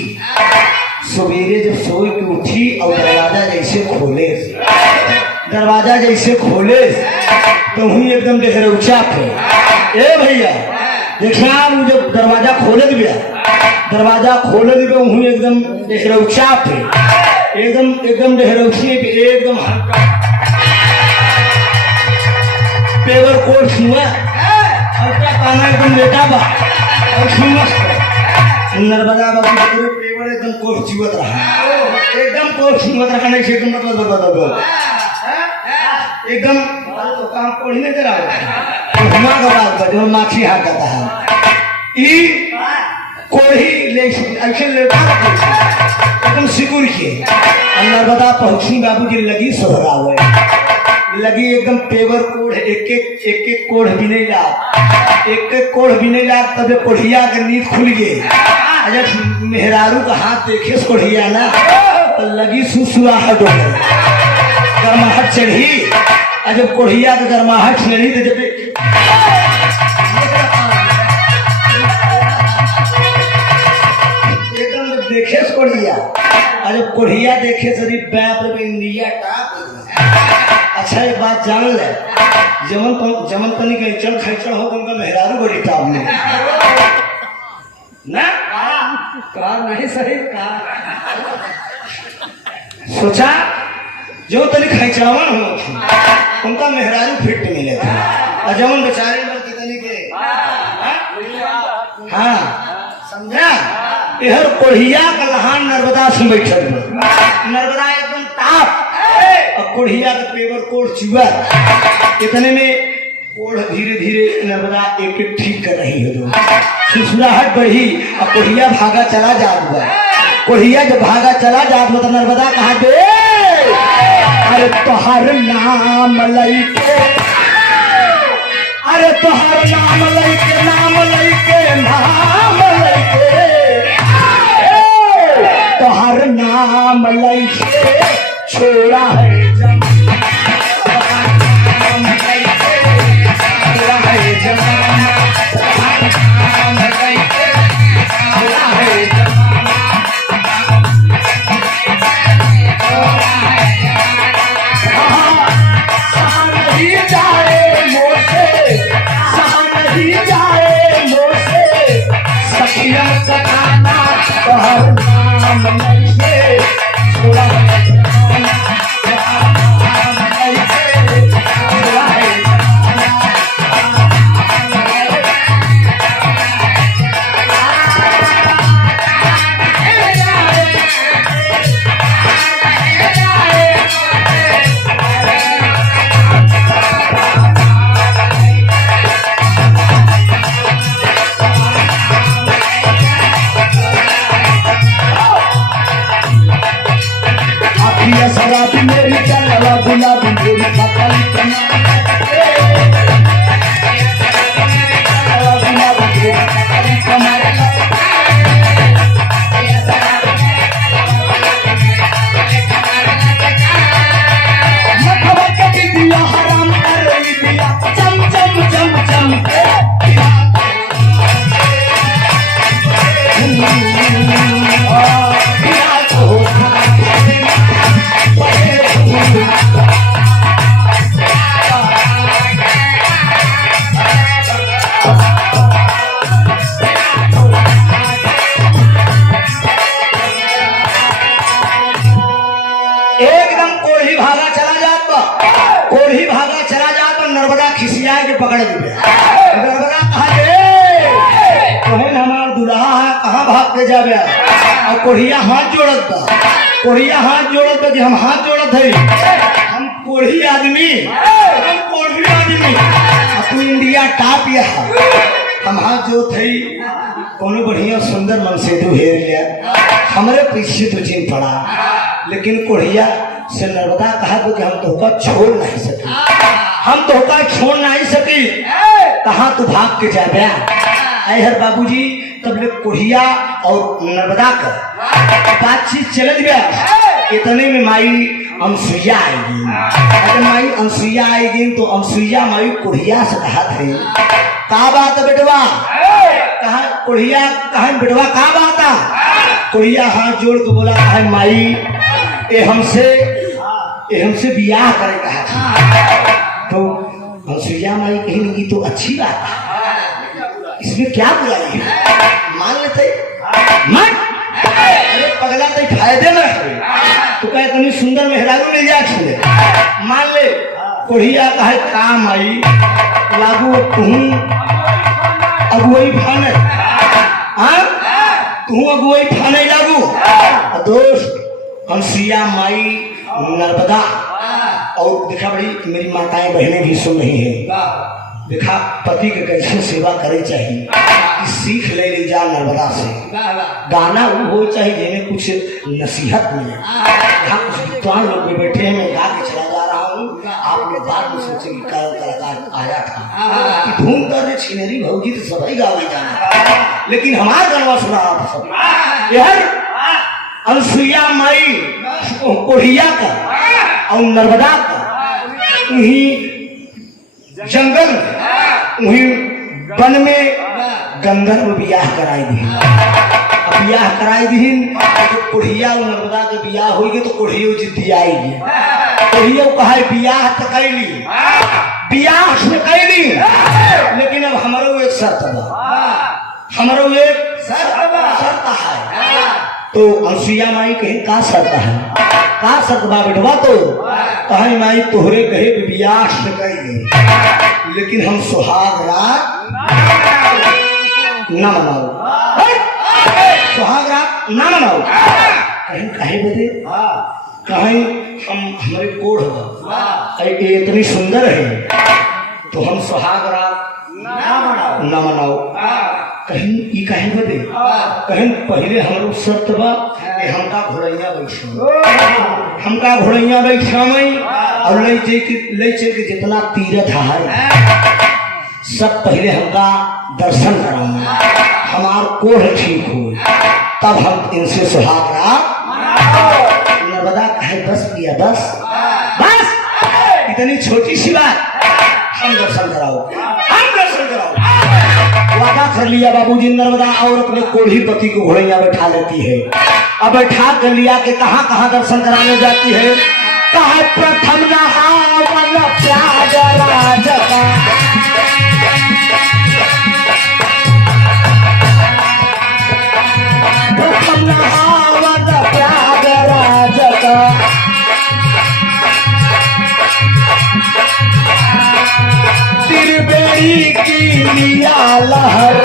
सवेरे जब सोई के उठी और दरवाजा जैसे खोले तो वही एकदम देख रहे ऊंचा थे। ए भैया देखना, जब दरवाजा खोले दिया वही एकदम देख रहे ऊंचा थे, एकदम देख रहे उछले पे एकदम हल्का पेवर कोट छुआ और क्या पाना एकदम लेटा बा और छुआ नर्मदा बाबू पूरे पेवर एकदम कोट छुअत रहा, एकदम कोट छुअत रहा नहीं से एकदम मतलब एकदम तो काम कोई नहीं करा हुआ का बात कर जो माछी हाथ करता है ई कोढ़ी ले ऐसे लेटा एकदम सिकुड़ के नर्मदा पहुंची बाबूजी लगी सोहरा हुए, लगी एकदम पेवर कोढ़ एक कोढ़ भी नहीं लाग, एक कोढ़ भी नहीं लाग। तब जब कोढ़िया का नींद खुल गई, जब मेहरारू का हाथ देखे कोढ़िया ना तो लगी सुसुआहट हो, गर्माहट चढ़ी। जब कोढ़िया का गर्माहट चढ़ी तो जब एकदम जब देखे कोढ़िया, जब कोढ़िया देखे सरी बैप में इंडिया टाप। अच्छा एक बात जान ले, जमन तनी कहीं चल खैचल हो तो उनका मेहरारू बड़ी टाप में ना कहा नहीं सही कहा सोचा जो तनी खैचड़ावन हो उनका मेहरारू फिट मिले थे, और जमन बेचारे लोग कितनी के हाँ समझा। यहर कोढ़िया का लहान नर्मदा से बैठल, नर्मदा एकदम ताप और कोढ़िया का पेवर कोढ़ चुआ। इतने में कोढ़ धीरे धीरे नर्मदा एक एक ठीक कर रही है, जो सुसुराहट बढ़ी और कोढ़िया भागा चला जात हुआ। कोढ़िया जब भागा चला जात हुआ तो नर्मदा कहा दे अरे तोहर नाम लइके, अरे तोहर नाम लइके, नाम लइके, नाम लइके, तोहर नाम लइके छोड़ा है जमाना, नाम लइके छोड़ा है जमाना, नाम लइके छोड़ा है जमाना, तोहर नाम लइके छोड़ा है जमाना। कोढ़िया के पकड़ दिया कहा कहन हमार दुल्हा है कहाँ भाग के जाबे और कोढ़िया हाथ जोड़त बा कोढ़िया हाथ जोड़त बा कि हम हाथ जोड़त है हम कोढ़ी आदमी तू इंडिया टॉप या हम हाथ जो थे कोनो बढ़िया सुंदर मन से तू हेर लिया हमारे पीछे तो चिन पड़ा लेकिन कोढ़िया से नर्मदा कहा तो कि हम तोहका छोड़ नहीं सके हम तोहका छोड़ नहीं सकी कहाँ तू भाग के जा गया हर बाबूजी तब ले कोढ़िया और नर्मदा का बातचीत चल गया इतने में माई अनसुईया आएगी अगर माई अनसुईया आएगी तो अनसुईया माई कोढ़िया से कहा थे का बात बेटवा कहा कोढ़िया कहा बेटवा का बात है कोढ़िया हाथ जोड़ के बोला कहा माई ये हमसे बियाह करे कहा था तो अनसुईया माई कहेंगी तो अच्छी बात है इसमें क्या बुराई है मान लेते मान अरे पगला तो फायदे में है तो कहे इतनी सुंदर मेहरारू मिल जाए खेले मान ले कोढ़िया कहे काम आई लागू तुम अगुवई फाने तू अगुवई फाने लागू दोस्त अनसुईया माई नर्मदा और देखा बड़ी मेरी माताएं बहनें भी सुन रही है देखा पति के कैसे सेवा करे चाहिए सीख ले जा नर्मदा से गाना वो हो चाहिए जिन्हें कुछ नसीहत मिले यहाँ कुछ विद्वान लोग भी बैठे हैं मैं गा के चला जा रहा हूँ आपके बाद में सोचे कि कलाकार आया था कि धूम कर छिनेरी भौजी तो सभी गावे जाना लेकिन हमारा गनवा सुना आप सब यार अनसुईया माई कोढ़िया का और नर्मदा का वही जंगल में वही वन में गंधर्व बियाह कराई दी बियाह कराई दी तो कोढ़िया और नर्मदा के बियाह होगी तो कोढ़ियो जिद्दी आएगी कोढ़ियो कहा बियाह तो कैली बियाह से कैली लेकिन अब हमारो एक शर्त हमारो एक शर्त है तो अनसुईया माई कहे का शर्त है का शर्त बा बेटवा तो कहे माई तोहरे कहे बियाह से कैली लेकिन हम सुहाग रात ना मनाओ सुहाग रात ना मनाओ कहीं कहे बदे कहीं हम हमारे कोढ़ ये इतनी सुंदर है तो हम सुहाग रात ना मनाओ कहीं ये कहे बदे कहीं पहले हमारे शर्त बा हमका घोड़ैया बैठा हमका घोड़ैया बैठा और ले चल के जितना तीर्थ है सब पहले हमका दर्शन कराना हमार कोढ़ ठीक हो तब हम इनसे सुहाग रात नर्मदा कहे बस किया बस इतनी छोटी सी बात हम दर्शन कराओ वादा कर लिया बाबूजी नर्मदा और अपने कोढ़ी पति को घोड़ैया बैठा लेती है अब बैठा कर लिया कि कहाँ कहाँ दर्शन कराने जाती है कहा प्रथम त्रिवेणी की लिया लहर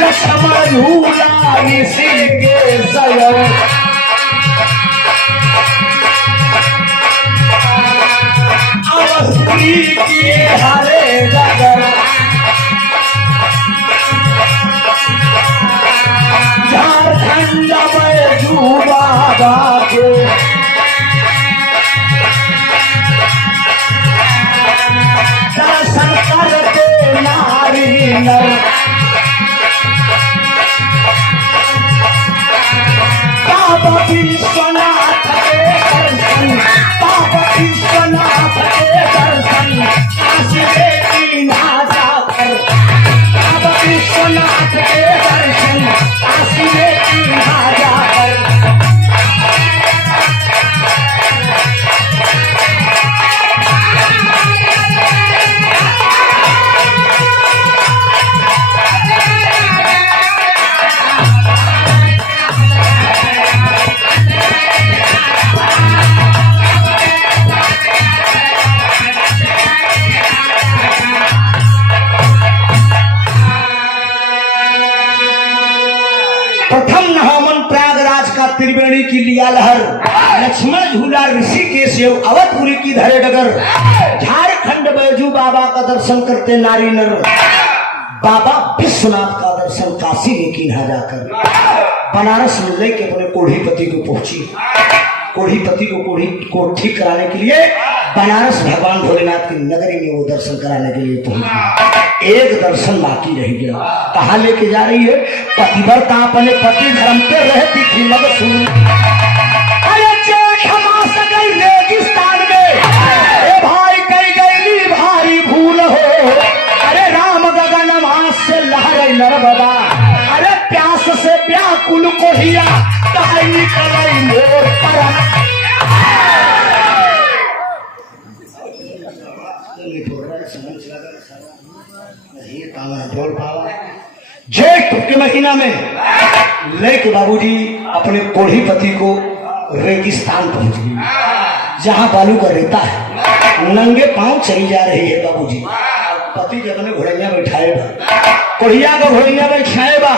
लक्ष्मण झूला इसी के सयर अवस्थी की हरे नगर झारखंड में जुबा बाके दर्शन करके नारी नर सेव अवधपुरी की धरे डगर, झारखंड बैजू बाबा का दर्शन करते नारी नर, बाबा विश्वनाथ का दर्शन काशी में किन्हा जाकर, बनारस में लेके अपने कोढ़ीपति को पहुंची। कोढ़ीपति को ठीक कराने के लिए बनारस भगवान भोलेनाथ की नगरी में वो दर्शन कराने के लिए पहुंची। एक दर्शन बाकी रह गया। कहाँ लेके जा रही है? पतिव्रता अपने पति धर्म पे रहती थी मगसूर, अरे क्षमा सकल रेगिस्तान में ए भाई कई गई भारी भूल हो, अरे राम गगन मास से लहर नर्मदा, अरे प्यास से व्याकुल कोढ़िया काहे निकलई मोर परम। जेठ के महीना में लेके बाबूजी अपने कोढ़ीपति को रेगिस्तान पहुंच गई, जहां बालू का रेता है। नंगे पांव चली जा रही है बाबूजी। पति के अपने घोड़ैया बैठाए बा, कोढ़िया का घोड़ैया बैठाए बा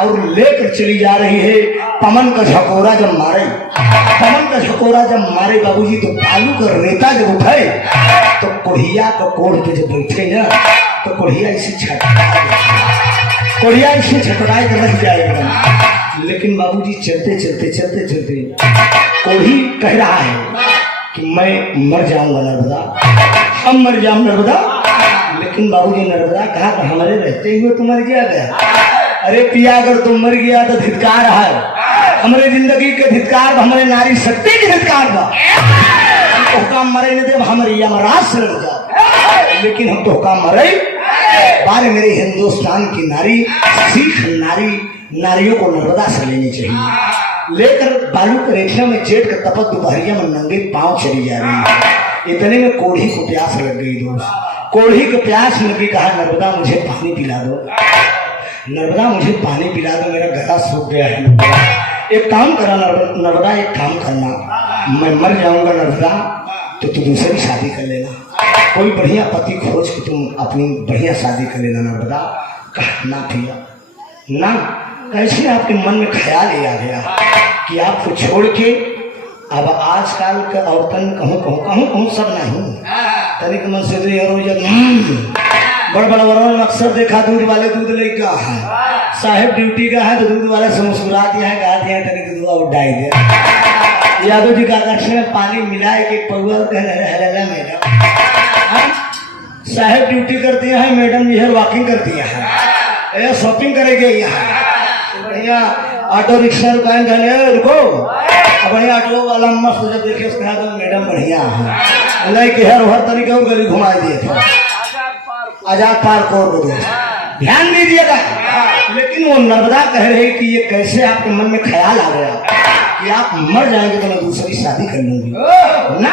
और लेकर चली जा रही है। पवन का झकोरा जब मारे, पवन का झकोरा जब मारे बाबूजी, तो बालू का रेता जब उठाए तो कोढ़िया का कोढ़ पे जब बैठे ना, तो कोढ़िया इसे कोढ़िया इसे छटपटाए कर रख जाएगा। लेकिन बाबूजी चलते चलते चलते चलते कोढ़ी कह रहा है कि मैं मर जाऊंगा नर्मदा, हम मर जाऊं नर्मदा। लेकिन बाबूजी नर्मदा कहा कि हमारे रहते हुए तुम मर गया। अरे पिया अगर तुम मर गया तो धिक्कार है, हमारे जिंदगी के धिक्कार, हमारे नारी शक्ति के धिक्कार बा। हम तो काम मरे नहीं दे, हमारी यमराज से लड़ जाओ, लेकिन हम तो काम मरे बारे। मेरे हिंदुस्तान की नारी, सिख नारियों को नर्मदा से लेनी चाहिए। लेकर बालू के रेखा में जेठ का तपत दोपहरिया में नंगे पांव चली जा रही है। इतने में कोढ़ी को प्यास लग गई। दोस्त कोढ़ी को प्यास लगी, कहा नर्मदा मुझे पानी पिला दो, नर्मदा मुझे पानी पिला दो, मेरा गला सूख गया है। एक काम करा नर्मदा, एक काम करना, मैं मर जाऊंगा नर्मदा तो तू दूसरी शादी कर लेना, कोई बढ़िया पति खोज के तुम अपनी बढ़िया शादी कर लेना नर्मदा। कहा ना पिया ना, कैसे आपके मन में ख्याल ये आ गया कि आपको छोड़ के अब आजकल के औरतन कहूँ सब नहीं तनिक मन से बड़ बड़ा अक्सर देखा दूध वाले दूध लेगा है, साहेब ड्यूटी का है तो दूध वाले से मुस्कुरा दिया है, कहा दिया तनिक दूध उठाई दे। यादव जी का कक्ष में पानी मिलाए के पौआ मैडम, साहेब ड्यूटी करती है, मैडम यह वॉकिंग करती है, शॉपिंग करेगी यहाँ बढ़िया ऑटो रिक्शा रुको, बढ़िया ऑटो वाला मस्त जब देखे उसका तो मैडम बढ़िया है, लाइक हर तरीके और गली घुमा दिए थे आजाद पार्क और दोस्त ध्यान दीजिएगा। लेकिन वो नर्मदा कह रहे कि ये कैसे आपके मन में ख्याल आ गया कि आप मर जाएंगे तो मैं दूसरी शादी कर लूंगी ना,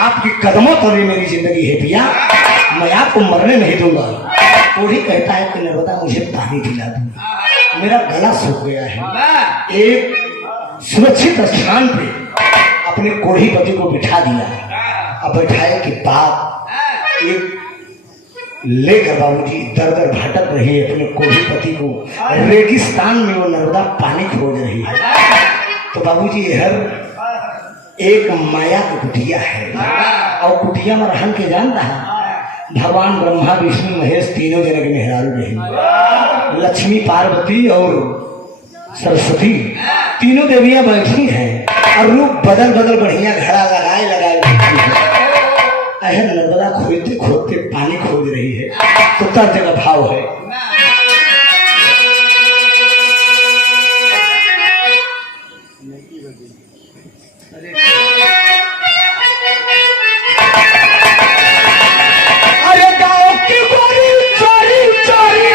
आपके कदमों पर ही मेरी जिंदगी है पिया, मैं आपको मरने नहीं दूंगा। कोढ़ी कहता है कि नर्मदा मुझे पानी पिला दूंगा, मेरा गला सूख गया है। एक सुरक्षित स्थान पे अपने कोढ़ीपति को बिठा दिया। अब बैठाए के बाद एक लेकर बाबूजी दर दर भटक रही है अपने कोढ़ीपति को, रेगिस्तान में वो नर्मदा पानी खोज रही है। तो बाबूजी हर एक माया की कुटिया है और कुटिया में रहन के जानता है भगवान ब्रह्मा विष्णु महेश तीनों जन के मेहरारू रही, लक्ष्मी पार्वती और सरस्वती तीनों देवियां बैठी हैं और रूप बदल बदल बढ़िया घड़ा लगाए नर्मदा खोदते खोदते पानी खोज रही है। तो तर्ज का भाव है, अरे गाँव की गोरी चोरी चोरी,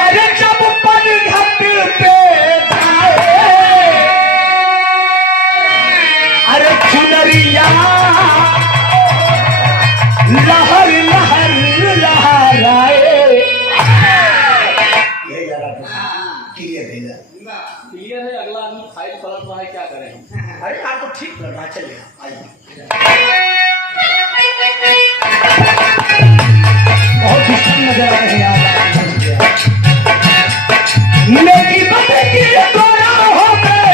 अरे जब पर घट पे चुनरिया लहर लहर लहराए। ये जरा क्लियर है, अगला आदमी फाइल पलट रहा है, क्या करें? अरे आपको ठीक लग रहा, चलिए बहुत डिस्टर्ब नजर आ रहे हैं मेरी बदगी तोरा हो गए,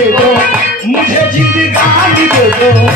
दे दो, मुझे जिंदगानी दे दो।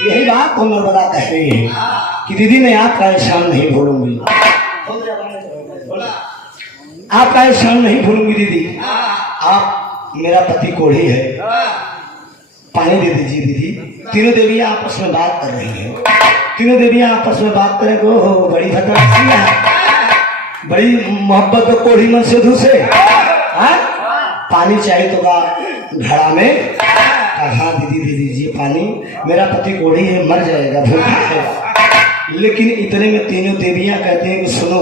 यही बात तो नर्मदा कह रही है कि दीदी मैं आपका एहसान नहीं भूलूंगी, आपका एहसान नहीं भूलूंगी दीदी। आप मेरा पति कोढ़ी है, पानी दे दीजिए दीदी। तीनों देवियां आपस में बात कर रही हैं, तीनों देवियां आपस में बात करें को बड़ी भद्रसी है, बड़ी मोहब्बत कोढ़ी मन सिद्धू से। पानी चाहिए तो का घड़ा में, हाँ दीदी दे दीजिए पानी, मेरा पति कोढ़ी है, मर जाएगा, भूखा है। लेकिन इतने में तीनों देवियां कहते हैं कि सुनो,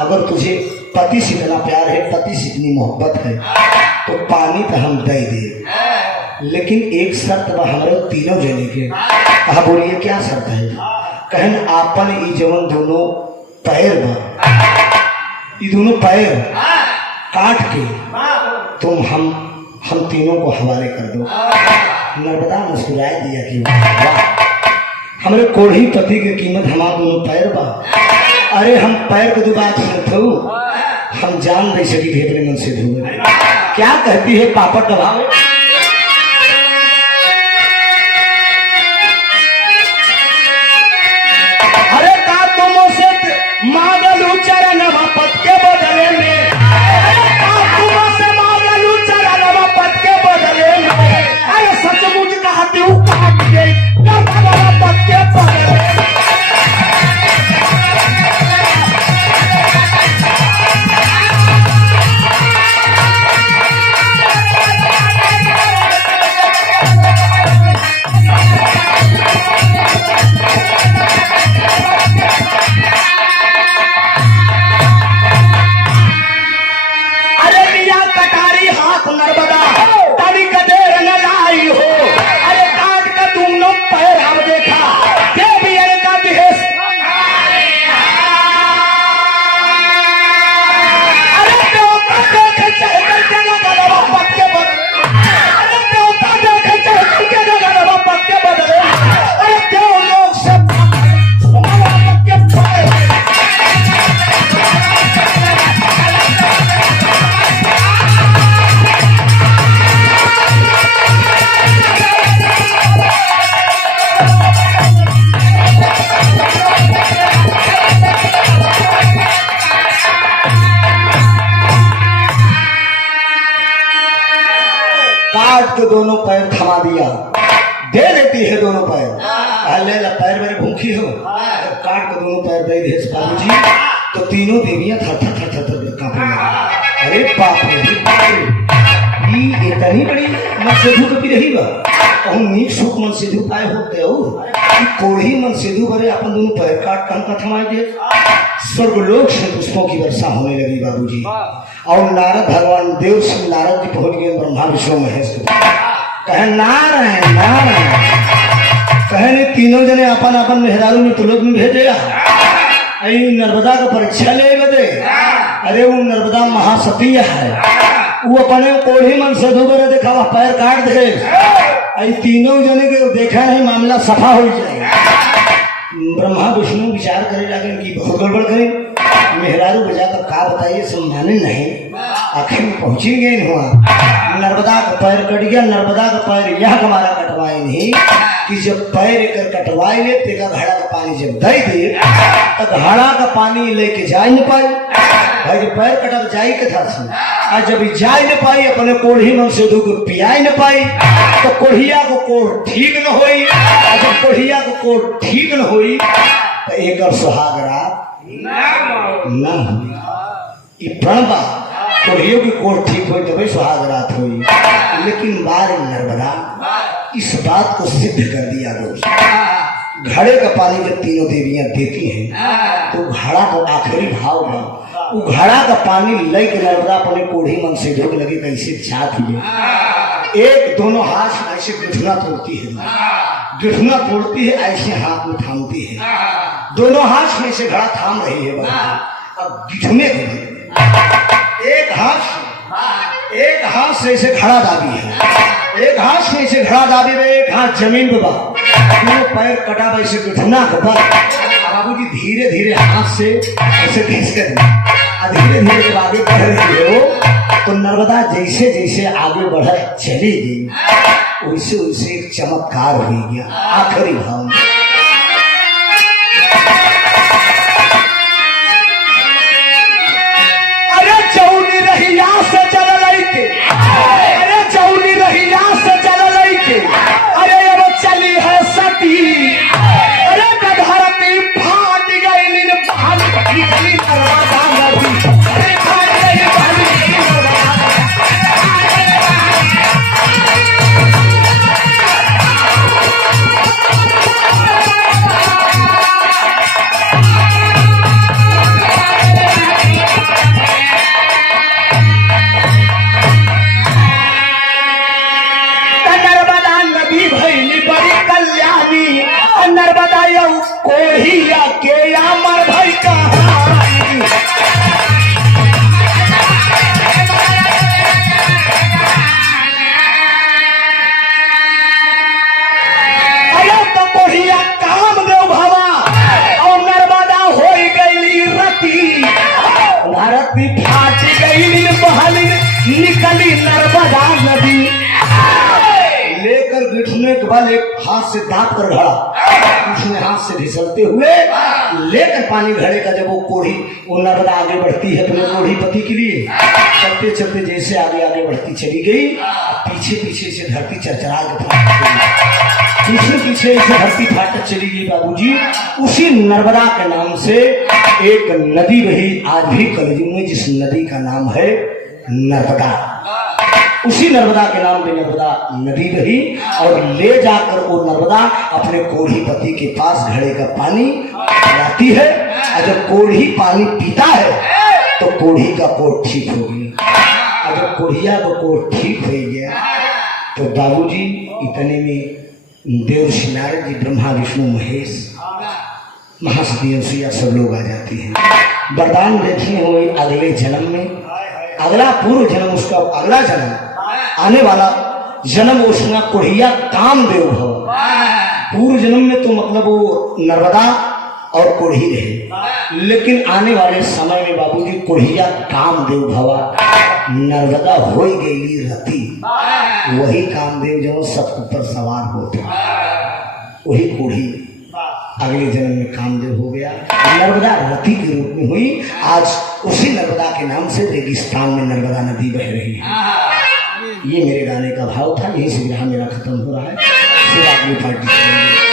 अगर तुझे पति से इतना प्यार है, पति से इतनी मोहब्बत है, तो पानी तो हम दे दे, लेकिन एक शर्त बा हमारे तीनों जने के। कहा बोलिए क्या शर्त है? कहन आपन ई जवन दोनों पैर बा, ये दोनों पैर काट के तुम हम तीनों को हवाले कर दो। नर्मदा मुस्कुराए दिया कि हमारे कोढ़ी पति की कीमत हमारे दोनों पैर बा। अरे हम पैर को तो बात सुनते हो, हम जान नहीं सकी थे अपने मन से धोए। क्या कहती है पापड़ का भाव? अरे का तुम से मांगलू चरण पद के बदले में, सचमुच कहती हूँ काट गई पद के बदले। अरे मियां कटारी हाथ नर्मदा तनी कदेर न लाई हो, अरे काट का दोनों पैर हम देखा देवी का विहेश। अरे देवता देखे चहकर के गलवा पद के बदले, अरे देवता देखे चहकर के गलवा पद के बदले, अरे देव लोग से पद के पैर। काट के दोनों पैर थमा दिया, दे देती है दोनों पैर। ले ला पैर मेरे भूखी हो, काट के दोनों पैर दे दे बाबू जी। तो तीनों देवियां थर थर थर थर थर कांपने लगी। अरे बाप रे बाप रे, ये इतनी बड़ी मन सिद्धू कभी रही बा, कहूँ नीक सुख मन सिद्धू पाए होते हो, कोढ़ी मन सिद्धू बरे अपन दोनों पैर काट कर का थमा दे। स्वर्गलोक से पुष्पों की वर्षा होने लगी बाबूजी। और नारद भगवान देव से नारद जी पहुंच गए ब्रह्मा विष्णु महेश को, कहे नारायण नारायण, कहे तीनों जने अपन अपन मेहरारू में तुलक में भेजे नर्मदा का परीक्षा ले बदे। अरे वो नर्मदा महासती है, वो अपने कोढ़ी मन से धोबरे देखा वह पैर काट दे। आई तीनों जने के देखा नहीं मामला सफा हो जाए। ब्रह्मा विष्णु विचार करे लगे कि बहुत गड़बड़ करें, मेहरारू बजाकर का बताइए सम्माने नहीं, आखिर में पहुंची गए हुआ। नर्मदा का पैर कट गया, नर्मदा का पैर यह हमारा कटवाए नहीं कि जब पैर एक कटवाए ले तेरा घड़ा का पानी जब दे दे तो घड़ा का पानी लेके जा ही न पाई। भाई जब पैर कटा जाई के था आज जब जा ही न पाई, अपने कोढ़ी मन से दूध पिया ही न पाई, तो कोढ़िया को कोढ़ ठीक न होई। जब कोढ़िया को कोढ़ ठीक न होई तो एक और सुहागरा ना हुई। प्रणबा कोढ़ियों की कोट ठीक हुई तभी सुहाग रात हुई, लेकिन बार नर्मदा इस बात को सिद्ध कर दिया दोस्त। घड़े का पानी जब तीनों देवियां देती हैं तो घड़ा का आखिरी भाव में वो घड़ा का पानी लई के नर्मदा अपने कोढ़ी मन से ढोक लगे कैसे चाहती है। एक दोनों हाथ ऐसे गुठना तोड़ती है, गुठना तोड़ती है, ऐसे हाथ में थामती है, दोनों हाथ में से घड़ा थाम रही है। अब गिठने को एक हाथ से इसे घड़ा दाबी है, एक हाथ से इसे घड़ा दाबी में, एक हाथ जमीन पे बा, दोनों पैर कटा वैसे गुठना को बा। बाबू जी धीरे धीरे हाथ से ऐसे खींच कर धीरे धीरे जब आगे बढ़ रही हो तो नर्मदा जैसे जैसे आगे बढ़ चली गई वैसे वैसे एक चमत्कार हो गया आखिरी भाव में। अरे चौनी रहिया से चल लईके, अरे चौनी रहिया से चल लईके, अरे अब चली है सती, अरे धरती फाट गई भाग निकली नर्मदा नदी, अरे फाट गई भाग निकली नर्मदा। नर्मदा यौ कोढ़िया के अमर भई कहानी, अरे तो कोढ़िया काम देव भवा और नर्मदा हो गई रती, धरती फाट गई बहली निकली नर्मदा नदी। लेकर बिठने के बाद एक हाथ से दाप कर घड़ा उसने हाथ से घिसलते हुए लेकर पानी घड़े का, जब वो नर्मदा आगे बढ़ती है तो कोढ़ी पति के लिए चलते चलते जैसे आगे आगे बढ़ती चली गई, पीछे पीछे से धरती चरचरा के पीछे पीछे से धरती फाटक चली गई। बाबूजी उसी नर्मदा के नाम से एक नदी बही आज भी कलयुग में, जिस नदी का नाम है नर्मदा। उसी नर्मदा के नाम पे नर्मदा नदी बही और ले जाकर वो नर्मदा अपने कोढ़ी पति के पास घड़े का पानी लाती है, और जब कोढ़ी पानी पीता है तो कोढ़ी का कोट ठीक हो गया, और जब कोढ़िया का कोट ठीक हो गया तो बाबूजी इतने में देव श्री नारद जी, ब्रह्मा विष्णु महेश, महासती सुइया सब लोग आ जाते हैं। वरदान देखे हुए अगले जन्म में, अगला पूर्व जन्म उसका अगला जन्म आने वाला जन्म उसका कोढ़िया कामदेव हो। पूर्व जन्म में तो मतलब वो नर्मदा और कोढ़ी रहे, लेकिन आने वाले समय में बाबूजी कोढ़िया कामदेव भवा, नर्मदा हो गई रति, वही कामदेव जो सबके ऊपर सवार होते वही कोढ़ी अगले जन्म में कामदेव हो गया, नर्मदा रति के रूप में हुई। आज उसी नर्मदा के नाम से रेगिस्तान में नर्मदा नदी बह रही है। ये मेरे गाने का भाव था, यही से विरह मेरा खत्म हो रहा है, फिर अगली पार्टी करेंगे।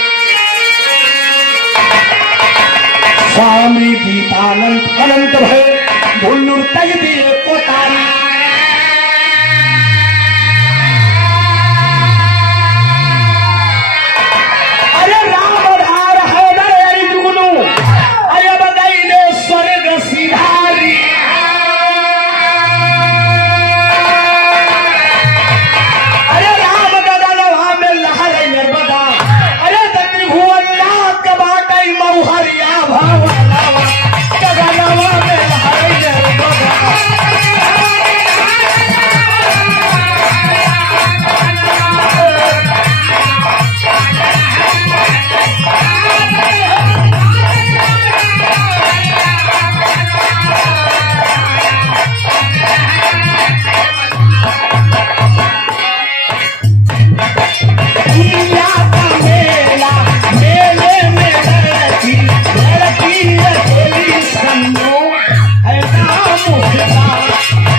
स्वामी गीतानंद अनंत भय भुल्लुर तय दिए पोतारी, अरे राम धार है नर जुगनू, अरे बगैले स्वर्ग सिधारी, अरे राम गगनवा में लहर नर्मदा, अरे दत्ति भुवन्ना कबाटई मौहरिया भावनवा, गगनवा में लहर नर्मदा। है नाम